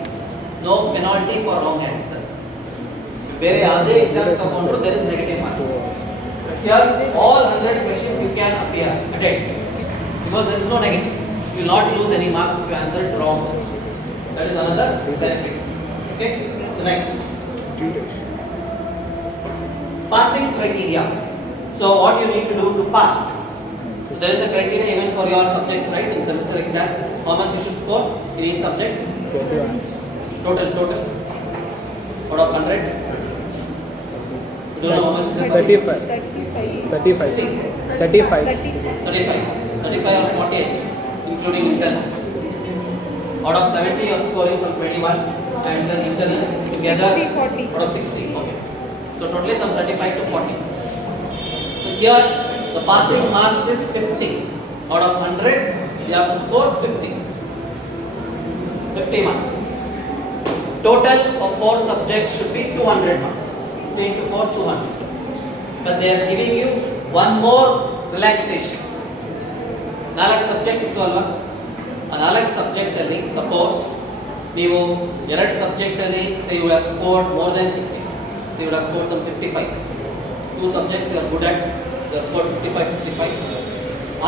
no penalty for wrong answer. ಬೇರೆ ಯಾವುದೇ exam ತಗೊಂಡ್ರು there is negative marking. Here all 100 questions you can attend because there is no negative. You will not lose any marks if you answered wrong. That is another benefit. Okay, so next, passing criteria. So what you need to do to pass? So there is a criteria even for your subjects, right? In semester exam, how much you should score in each subject? 21. Total out of 100. You don't know how much is the 35. 35. 35. 35. 35 or 48, including internals. Out of 70, you are scoring some 21, and the internals together 60, 40. out of 60. Okay. So totally some 35 to 40. So here the passing marks is 50. Out of 100, you have to score 50. 50 marks. Total of 4 subjects should be 200 marks. 50 into 4, 200. But they are giving you one more relaxation. 4 subject ಇತ್ತು ಅಲ್ವಾ, ಆ 4 subject ಅಲ್ಲಿ suppose ನೀವು 2 subject ಅಲ್ಲಿ say you have scored more than 50, so you would have scored some 55. 2 subjects you are good at, you have scored 55.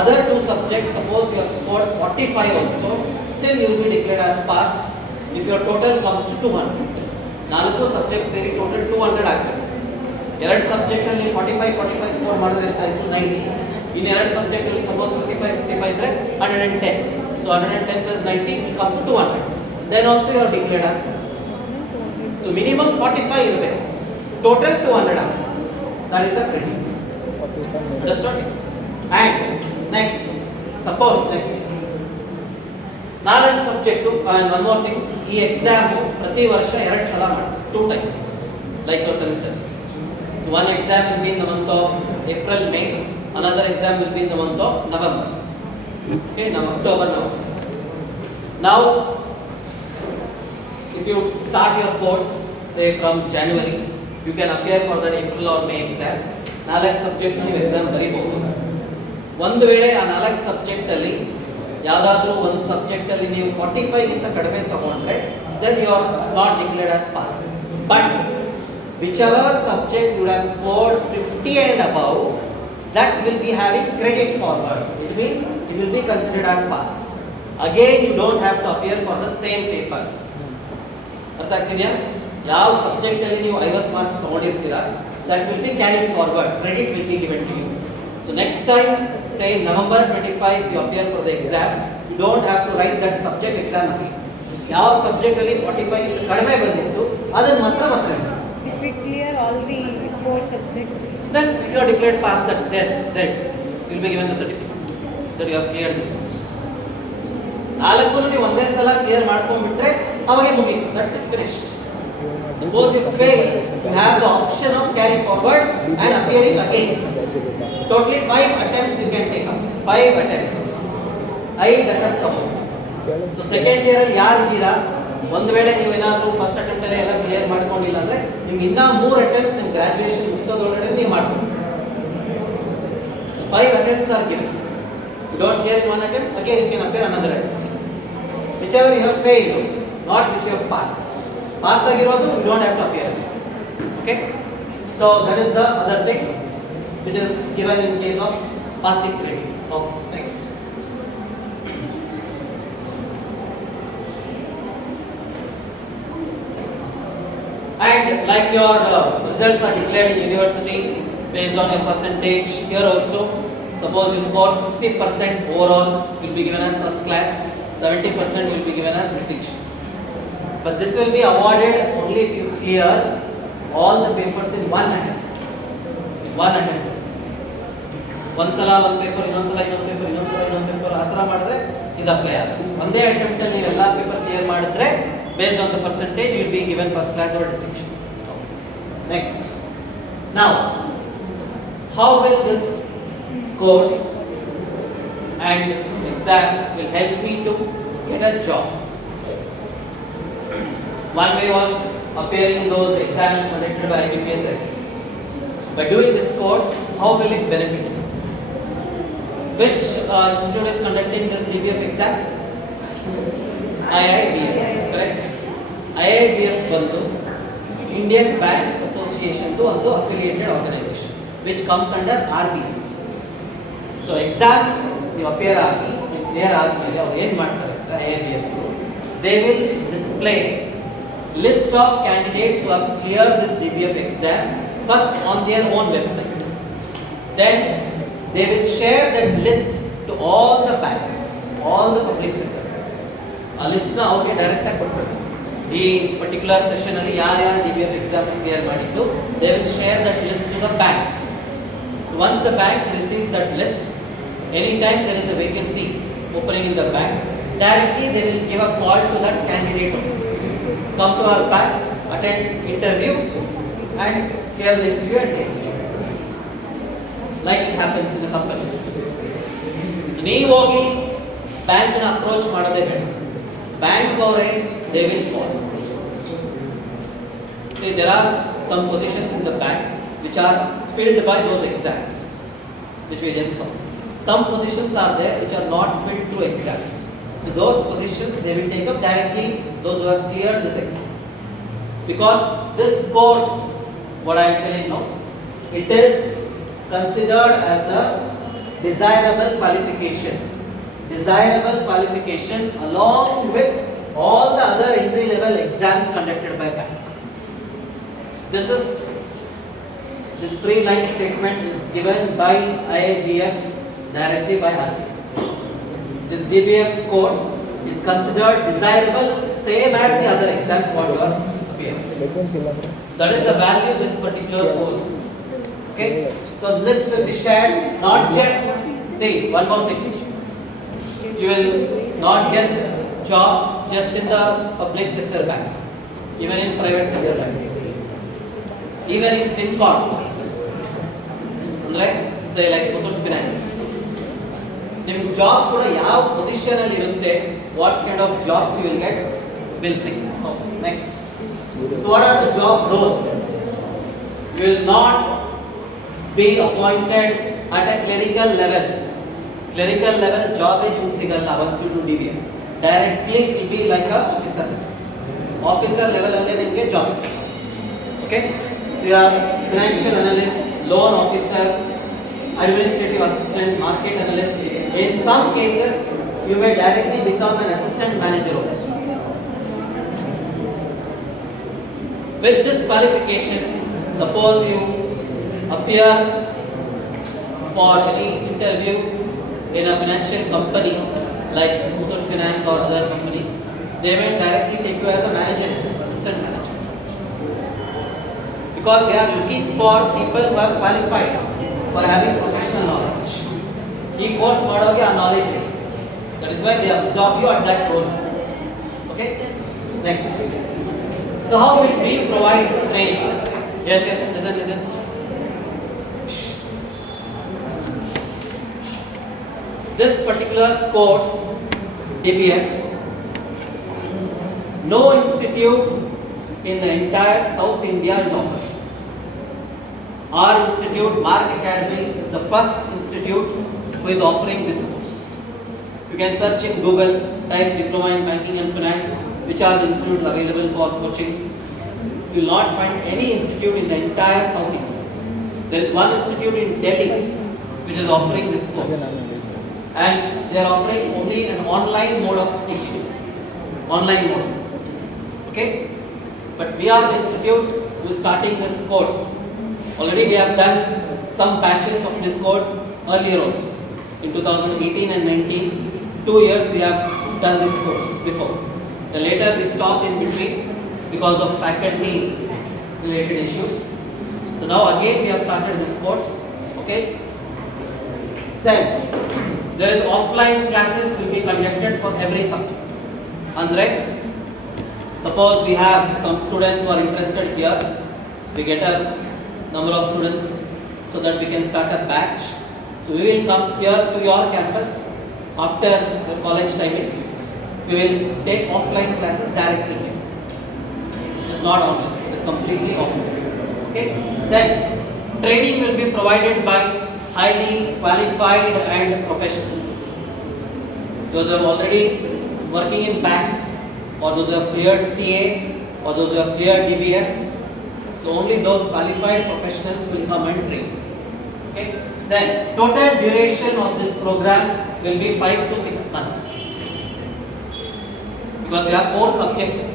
Other 2 subjects, suppose you have scored 45 also, still you will be declared as pass if your total comes to 200. 4 subjects ಸೇರಿ total 200 ಆಗ್ತದೆ. 2 subject ಅಲ್ಲಿ 45 score ಮಾಡಿದ್ರೆ ಎಷ್ಟಾಯ್ತು? 90. In 2 subject ಅಲ್ಲಿ suppose 55 ಇದ್ರೆ 110. So 110 plus 90 will come to 200. Then also you are declared as pass. So minimum 45 ಇರಬೇಕು. Total 200 ಆಗ್ತದೆ. That is the credit. 45. Understood? And next, suppose next 4 subject and one more thing, ಈ exam ಪ್ರತಿ ವರ್ಷ 2 ಸಲ ಮಾಡ್ತಾರೆ, 2 times like your semesters. One exam will be in the month of April, May. Another exam will be in the month of November. Okay, now October, November. Now, if you start your course, say from January, you can appear for that April or May exam. 4 subject ನೀವು exam ಬರೀಬಹುದು. ಒಂದು ವೇಳೆ ಆ 4 subject ಅಲ್ಲಿ ಯಾವುದಾದ್ರೂ ಒಂದು subject ಅಲ್ಲಿ ನೀವು 45 ಗಿಂತ ಕಡಿಮೆ ತಗೊಂಡ್ರೆ then you are not declared as pass. But whichever subject you have scored 50 and above, that will be having credit forward. It means it will be considered as pass. Again, you don't have to appear for the same paper. ಅರ್ಥ ಆಗ್ತಿದೆಯಾ? ಯಾವ subject ಅಲ್ಲಿ ನೀವು 50 marks ತಗೊಂಡಿರ್ತೀರಾ, that will be carried forward. Credit will be given to you. So next time, say in November 25, you appear for the exam, you don't have to write that subject exam again. ಯಾವ subject ಅಲ್ಲಿ 45 ಗಿಂತ ಕಡಿಮೆ ಬಂದಿತ್ತು ಅದನ್ನು ಮಾತ್ರ If we clear all the 4 subjects, then you are declared pass. That you will be given the certificate that you have cleared this course. 4 ನೀವು ಒಂದೇ ಸಲ ಕ್ಲಿಯರ್ ಮಾಡ್ಕೊಂಡ್ಬಿಟ್ರೆ ಅವಾಗೆ ಮುಗೀತು. That's it, finished. Suppose you fail, you have the option of carry forward and appearing again. Totally 5 attempts you can take up. 5 attempts. 5 attempt ತಗೊಂಡು. So second year ಅಲ್ಲಿ ಯಾರು ಇದ್ದೀರಾ, ಒಂದು ವೇಳೆ ನೀವು ಏನಾದರೂ ಫಸ್ಟ್ ಅಟೆಂಪ್ಟ್ ಅಲ್ಲಿ ಎಲ್ಲ ಕ್ಲಿಯರ್ ಮಾಡ್ಕೊಂಡಿಲ್ಲ ಅಂದ್ರೆ ನಿಮ್ಗೆ ಇನ್ನೂ 3 ಅಟೆಂಪ್ಟ್ಸ್ ನಿಮ್ಮ ಗ್ರಾಜುಯೇಷನ್ ಮುಗಿಸೋದ್ರೊಳಗಡೆ ನೀವು ಮಾಡ್ಬೋದು. 5 attempts are given. You don't clear in one attempt, again you can appear another attempt. Whichever you have failed, not which you have passed. Pass ಆಗಿರೋದು you don't have to appear again. Okay? So that is the other thing which is given in case of passing credit. Okay, next. And like your results are declared in university based on your percentage, here also suppose you score 60% overall, you will be given as first class, 70% will be given as distinction. But this will be awarded only if you clear all the papers in one attempt. In one attempt. ಒಂದ್ಸಲ ಒಂದು paper, ಇನ್ನೊಂದ್ಸಲ ಇನ್ನೊಂದು paper, ಇನ್ನೊಂದ್ಸಲ ಇನ್ನೊಂದು paper ಆ ಥರ ಮಾಡಿದ್ರೆ ಇದು ಅಪ್ಲೈ ಆಗುತ್ತೆ. ಒಂದೇ ಅಟೆಂಪ್ಟ್ ಅಲ್ಲಿ ನೀವು ಎಲ್ಲ ಪೇಪರ್ ಕ್ಲಿಯರ್ ಮಾಡಿದ್ರೆ based on the percentage you will be given first class or distinction. Next. Now, how will this course and exam will help me to get a job? One way was appearing those exams conducted by IIC. By doing this course, how will it benefit me? Which institute is conducting this DBF exam? IIDF, correct? IIDF ಬಂದು Indian Banks Association to ಒಂದು affiliated organization which comes under RBI. So exam ನೀವು appear ಆಗಿ clear ಆದ್ಮೇಲೆ ಅವ್ರು ಏನು ಮಾಡ್ತಾರೆ ಅಂತ IIDF they will display list of candidates who have cleared this DBF exam first on their own website. Then they will share that list to all the banks, all the public sector banks. ಆ list ನ ಅವ್ರಿಗೆ direct ಆಗಿ ಕೊಡ್ತಾರೆ. ಈ particular session ಅಲ್ಲಿ ಯಾರ್ಯಾರು DBF exam clear ಮಾಡಿದ್ದು, they will share that list to the banks. Once the bank receives that list, anytime there is a vacancy opening in the bank, directly they will give a call to that candidate. Come to our bank, attend interview and clear the interview and take the job. Like it happens in a company. ನೀವು ಹೋಗಿ ಬ್ಯಾಂಕ್ನ approach ಮಾಡೋದೇ ಬೇಡ, bank ಅವರೇ they will call. See, there are some positions in the bank which are filled by those exams which we just saw. Some positions are there which are not filled through exams. So those positions they will take up directly those who have cleared this exam. Because this course, what I actually know, it is considered as a desirable qualification. Desirable qualification along with all the other entry level exams conducted by bank. This 3-line statement is given by IIBF directly by RBI. This DBF course is considered desirable same as the other exams what you are appearing. That is the value this particular course is. Okay, so this will be shared, not just, see, one more thing, you will not get job just in the public sector bank, even in private sector banks, even in FinCorps, like say like Muthoot Finance. If job kuda yav position alli irutte, what kind of jobs you will get, will see. Next, so what are the job roles? You will not be appointed at a clerical level. Clerical level job is you sigalla once you do DBF. Directly it will be like a officer. Officer level alli nimge jobs. Okay? You are financial analyst, loan officer, administrative assistant, market analyst. In some cases, you may directly become an assistant manager also. With this qualification, suppose you appear for any interview in a financial company like Muthoot Finance or other companies, they may directly take you as a manager, assistant manager. Because they are looking for people who are qualified, for having professional knowledge. He course ಮಾಡೋಗೆ ಆ knowledge ಇದೆ. That is why they absorb you at that role. Okay? Next. So how will we provide training? Yes, listen. This particular course, DBF, no institute in the entire South India is offered. Our institute, Mark Academy, is the first institute who is offering this course. You can search in Google, type Diploma in Banking and Finance, which are the institutes available for coaching. You will not find any institute in the entire South India. There is one institute in Delhi which is offering this course. And they are offering only an online mode of teaching. Online mode. Okay? But we are the institute who is starting this course. Already we have done some batches of this course earlier also. In 2018 and 19, 2 years we have done this course before. Then later we stopped in between because of faculty related issues. So now again we have started this course. Okay? Then there is offline classes will be conducted for every subject. Andre, suppose we have some students who are interested here, we get a number of students so that we can start a batch. So we will come here to your campus after the college timings. We will take offline classes directly here. It is not online, it is completely offline. Okay? Then training will be provided by highly qualified and professionals. Those who are already working in banks, or those who have cleared CA, or those who have cleared DBF. So only those qualified professionals will come and train. Okay? Then total duration of this program will be 5 to 6 months. Because we have 4 subjects,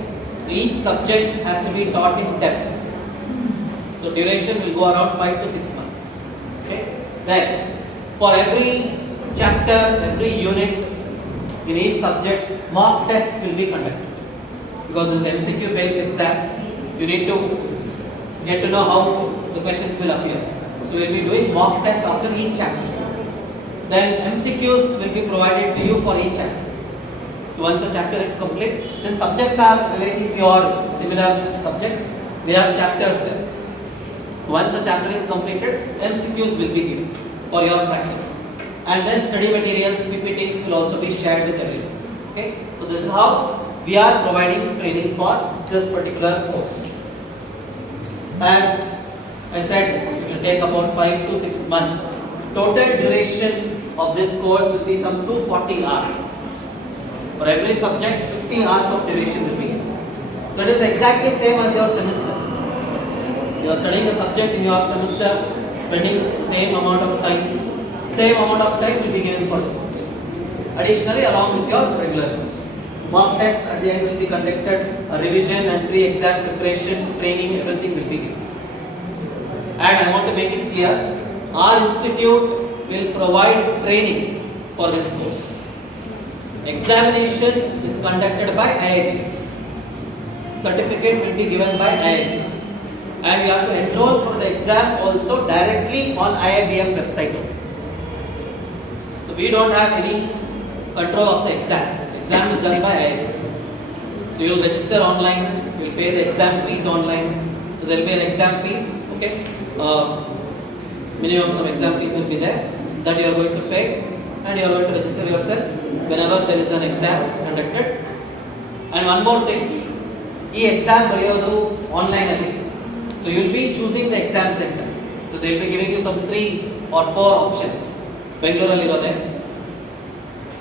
so each subject has to be taught in depth. So duration will go around 5 to 6 months. Okay? Then for every chapter, every unit in each subject, mock tests will be conducted. because this MCQ based exam, you need to get to know how the questions will appear. So we will be doing mock test after each chapter. Then MCQs will be provided to you for each chapter. So once the chapter is complete, since subjects are related to your similar subjects, we have chapters there. So once the chapter is completed, MCQs will be given for your practice. And then study materials, PPTs will also be shared with everyone. Okay? So this is how we are providing training for this particular course. As I said, it will take about 5 to 6 months. Total duration of this course will be some 240 hours. For every subject, 50 hours of duration will be given. So it is exactly same as your semester. You are studying a subject in your semester, spending same amount of time. Same amount of time will be given for this course. Additionally, along with your regular course. Mock tests at the end will be conducted, a revision and pre-exam preparation, training, everything will be given. And I want to make it clear, our institute will provide training for this course. Examination is conducted by IIT. Certificate will be given by IIT. And you have to enroll for the exam also directly on IIBF website. So we don't have any control of the exam. Exam is done by IIT. So you will register online, you will pay the exam fees online. So there will be an exam fees, okay? Minimum some exam fees will be there that you are going to pay, and you are going to register yourself whenever there is an exam conducted. And one more thing, e-exam bariyodu online alli. So you will be choosing the exam center. So they will be giving you some 3 or 4 options. Bangalore alli irode.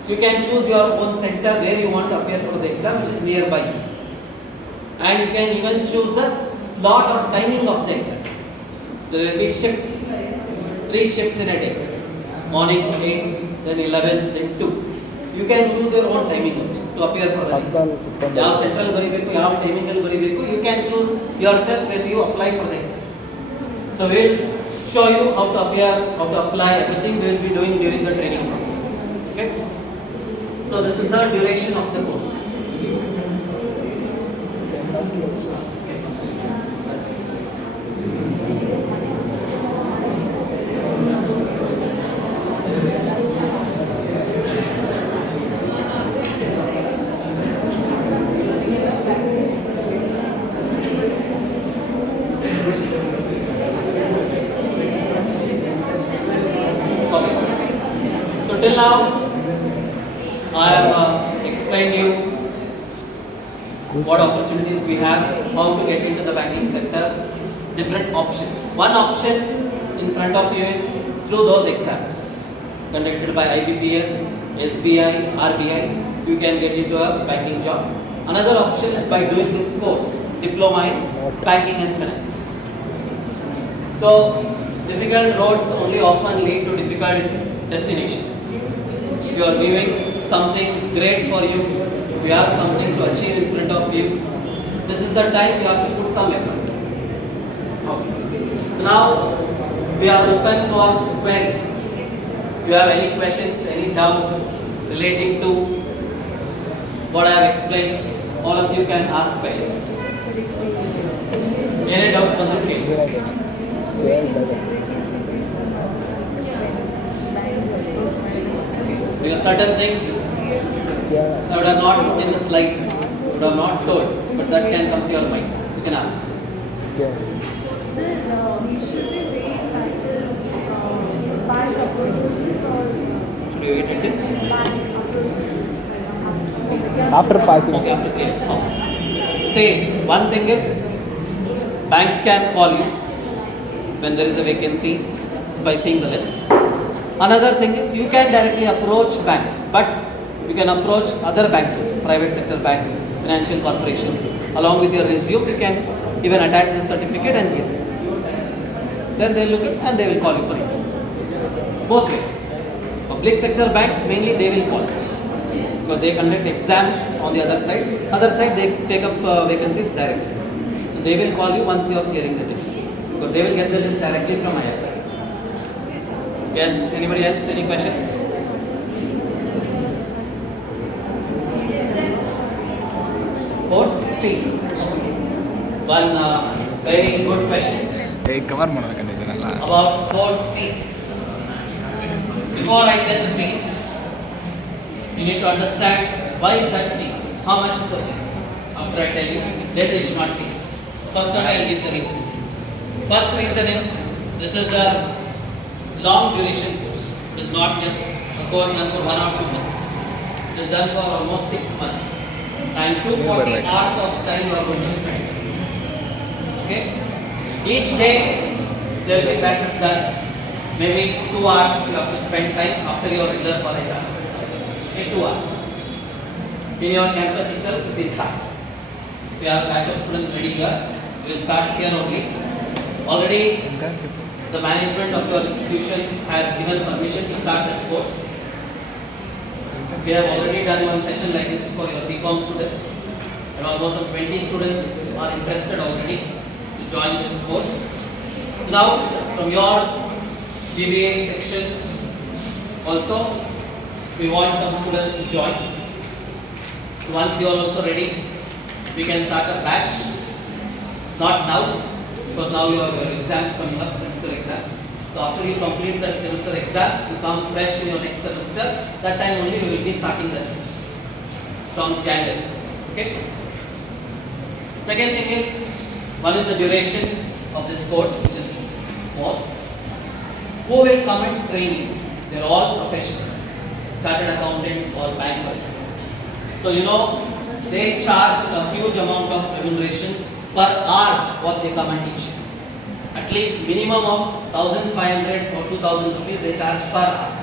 You can choose your own center where you want to appear for the exam, which is nearby. And you can even choose the slot or timing of the exam. So there will be shifts, 3 shifts in a day. Morning 8, then 11, then 2. You can choose your own timing also to appear for the exam. ಯಾವ central ಬರಿಬೇಕು, ಯಾವ timing ಅಲ್ಲಿ ಬರಿಬೇಕು, you can choose yourself when you apply for the exam. So we will show you how to appear, how to apply, everything we will be doing during the training process. Okay? So this is the duration of the course. So till now, I have explained you what opportunities we have, how to get into the banking sector, different options. One option in front of you is through those exams conducted by IBPS, SBI, RBI. You can get into a banking job. Another option is by doing this course, Diploma in Banking and Finance. So difficult roads only often lead to difficult destinations. If you are viewing something great for you, if you have something to achieve in front of you, this is the time you have to put some effort. Okay. Now we are open for queries. If you have any questions, any doubts relating to what I have explained, all of you can ask questions. Any doubt ಬಂದ್ರೆ ಕೇಳಿ. Because certain things that are not in the slides, that are not told, but that can come to your mind. You can ask. Sir, should we wait until bank approaches or Should we wait until? bank approaches? After passing. Okay, after clear. See, one thing is, banks can call you when there is a vacancy by seeing the list. Another thing is, you can directly approach banks, but you can approach other banks, private sector banks, financial corporations. Along with your resume, you can even attach the certificate and give. Then they look and they will call you for it. Both ways. Public sector banks mainly they will call because they conduct exam on the other side. Other side they take up vacancies directly. So they will call you once you are clearing the list because they will get the list directly from IIT. Yes. Anybody else? Any questions? Course. fees. One very good question cover பண்ண கண்டிப்பா நல்லா about course fees. Before I tell the fees, you need to understand why is that fees? How much is the fees? After I tell you, later you should not pay. First one I will give the reason. First reason is this is a long duration course. It is not just a course done for 1 or 2 months. It is done for almost 6 months. And 240 hours of time you are going to spend. Okay? Each day there will be classes done. Maybe 2 hours you have to spend time after your regular college hours. Okay, 2 hours. In your campus itself, we start. If you have a batch of students ready here, we will start here only. Already the management of your institution has given permission to start that course. We have already done one session like this for your BCom students, and almost some 20 students are interested already to join this course. Now, from your GBA section, also we want some students to join. Once you are also ready, we can start a batch. Not now, because now you have your exams coming up, semester exams. So after you complete that semester exam, you come fresh in your next semester. That time only we will be starting the course from January. Okay. Second thing is, one is the duration of this course, which is more. Who will come and train you? They are all professionals, chartered accountants or bankers. So you know they charge a huge amount of remuneration per hour what they come and teach. At least minimum of 1,500 or 2,000 rupees they charge per hour.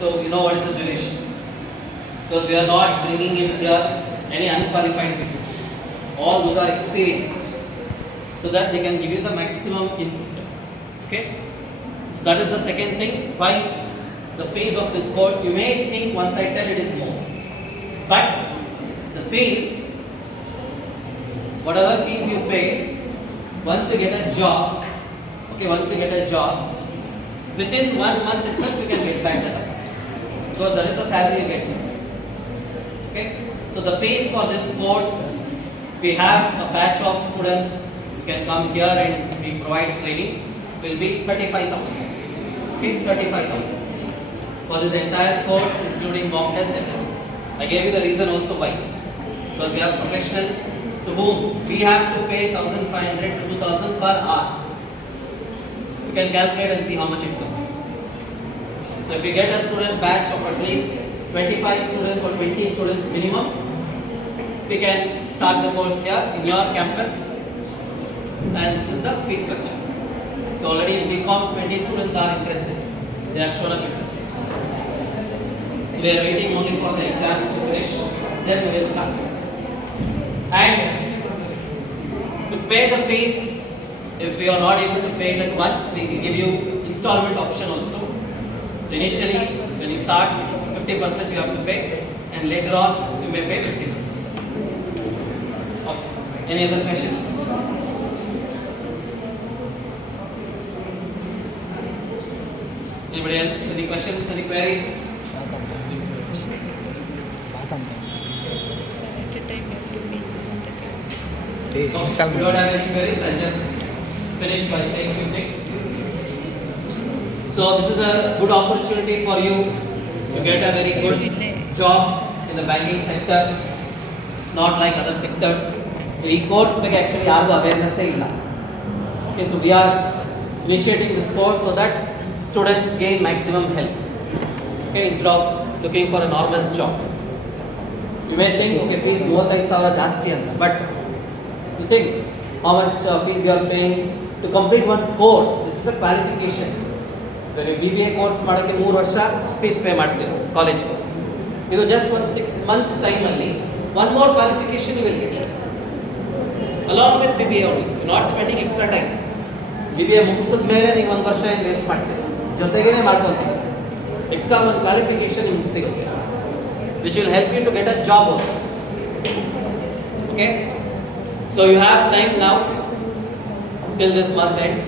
So you know what is the duration. Because we are not bringing in here any unqualified people. All those are experienced. So that they can give you the maximum input. Okay. So that is the second thing. Why the fees of this course, you may think once I tell it is more. But the fees, whatever fees you pay, once you get a job, within 1 month itself you can get back that amount. Because that is the salary you get. Okay? So the fees for this course, if we have a batch of students who can come here and we provide training, will be 35,000. Okay, 35,000. For this entire course, including mock test, everything. I gave you the reason also why. Because we have professionals to whom we have to pay 1,500 to 2,000 per hour. You can calculate and see how much it comes. So if you get a student batch of at least 25 students or 20 students minimum, we can start the course here in your campus, and this is the fee structure. So already in BCom 20 students are interested. They have shown up interest. We are waiting only for the exams to finish, then we will start. And to pay the fees, if we are not able to pay it at once, we can give you installment option also. So initially, when you start, 50% you have to pay, and later on you may pay 50%. Okay. Any other questions? Anybody else? Any questions? Any queries? So at a time you have to pay something. No, if you don't have any queries, I'll just finish by saying few things. So this is a good opportunity for you to get a very good job in the banking sector, not like other sectors. So e-course ಬಗ್ಗೆ actually ಯಾರಿಗೂ awareness ಇಲ್ಲ. Okay, so we are initiating this course so that students gain maximum help. Okay, instead of looking for a normal job. You may think, okay, fees 35,000 ಜಾಸ್ತಿ ಅಂತ, but you think how much fees you are paying to complete one course. This is a qualification. When you BBA course ಮಾಡೋಕ್ಕೆ 3 ವರ್ಷ fees pay ಮಾಡ್ತೀರಾ college. ಇದು just 6 months time ಅಲ್ಲಿ one more qualification you will get. Along with BBA only, you're not spending extra time. BBA ಮುಗಿಸಿದ ಮೇಲೆ ನೀವು 1 ವರ್ಷ ಏನು ವೇಸ್ಟ್ ಮಾಡ್ತೀರಾ, ಜೊತೆಗೇನೆ ಮಾಡ್ಕೊಂತೀರಾ. ಎಕ್ಸಾಮ್ ಒಂದು ಕ್ವಾಲಿಫಿಕೇಶನ್ ನಿಮ್ಗೆ ಸಿಗುತ್ತೆ, which will help you to get a job also. Okay, so you have time now till this month end.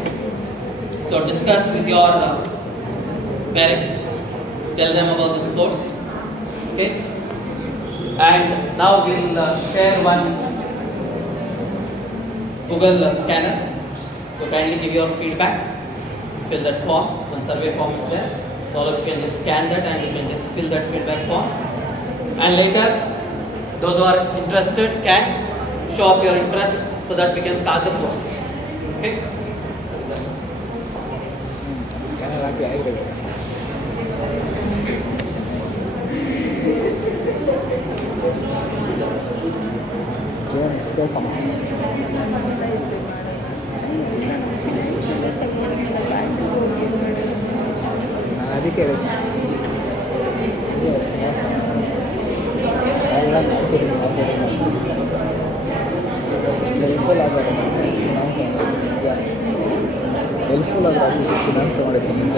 So discuss with your parents, tell them about this course. Okay, and now we'll share one Google scanner. So kindly give your feedback, fill that form. One survey form is there. So all of you can just scan that and you can just fill that feedback form. And later, those who are interested can show up your interest so that we can start the course. Okay? Scanner ಹಾಕಿ ಆಗಿರಬೇಕು. ಏನು ಸೇರ್ಸಮ್ಮ? ನಾನು ಅದಕ್ಕೆ ಹೇಳಿದ್ದೆ helpful ಆಗ helpful ಆಗ finance ಮಾಡಿದ್ದು ನಿಜ.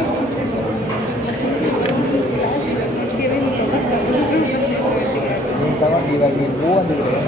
ನೀನು ತಗೊಂಡು ಇವಾಗ ನೀನು ಹೂ ಅಂದಿದ್ರೆ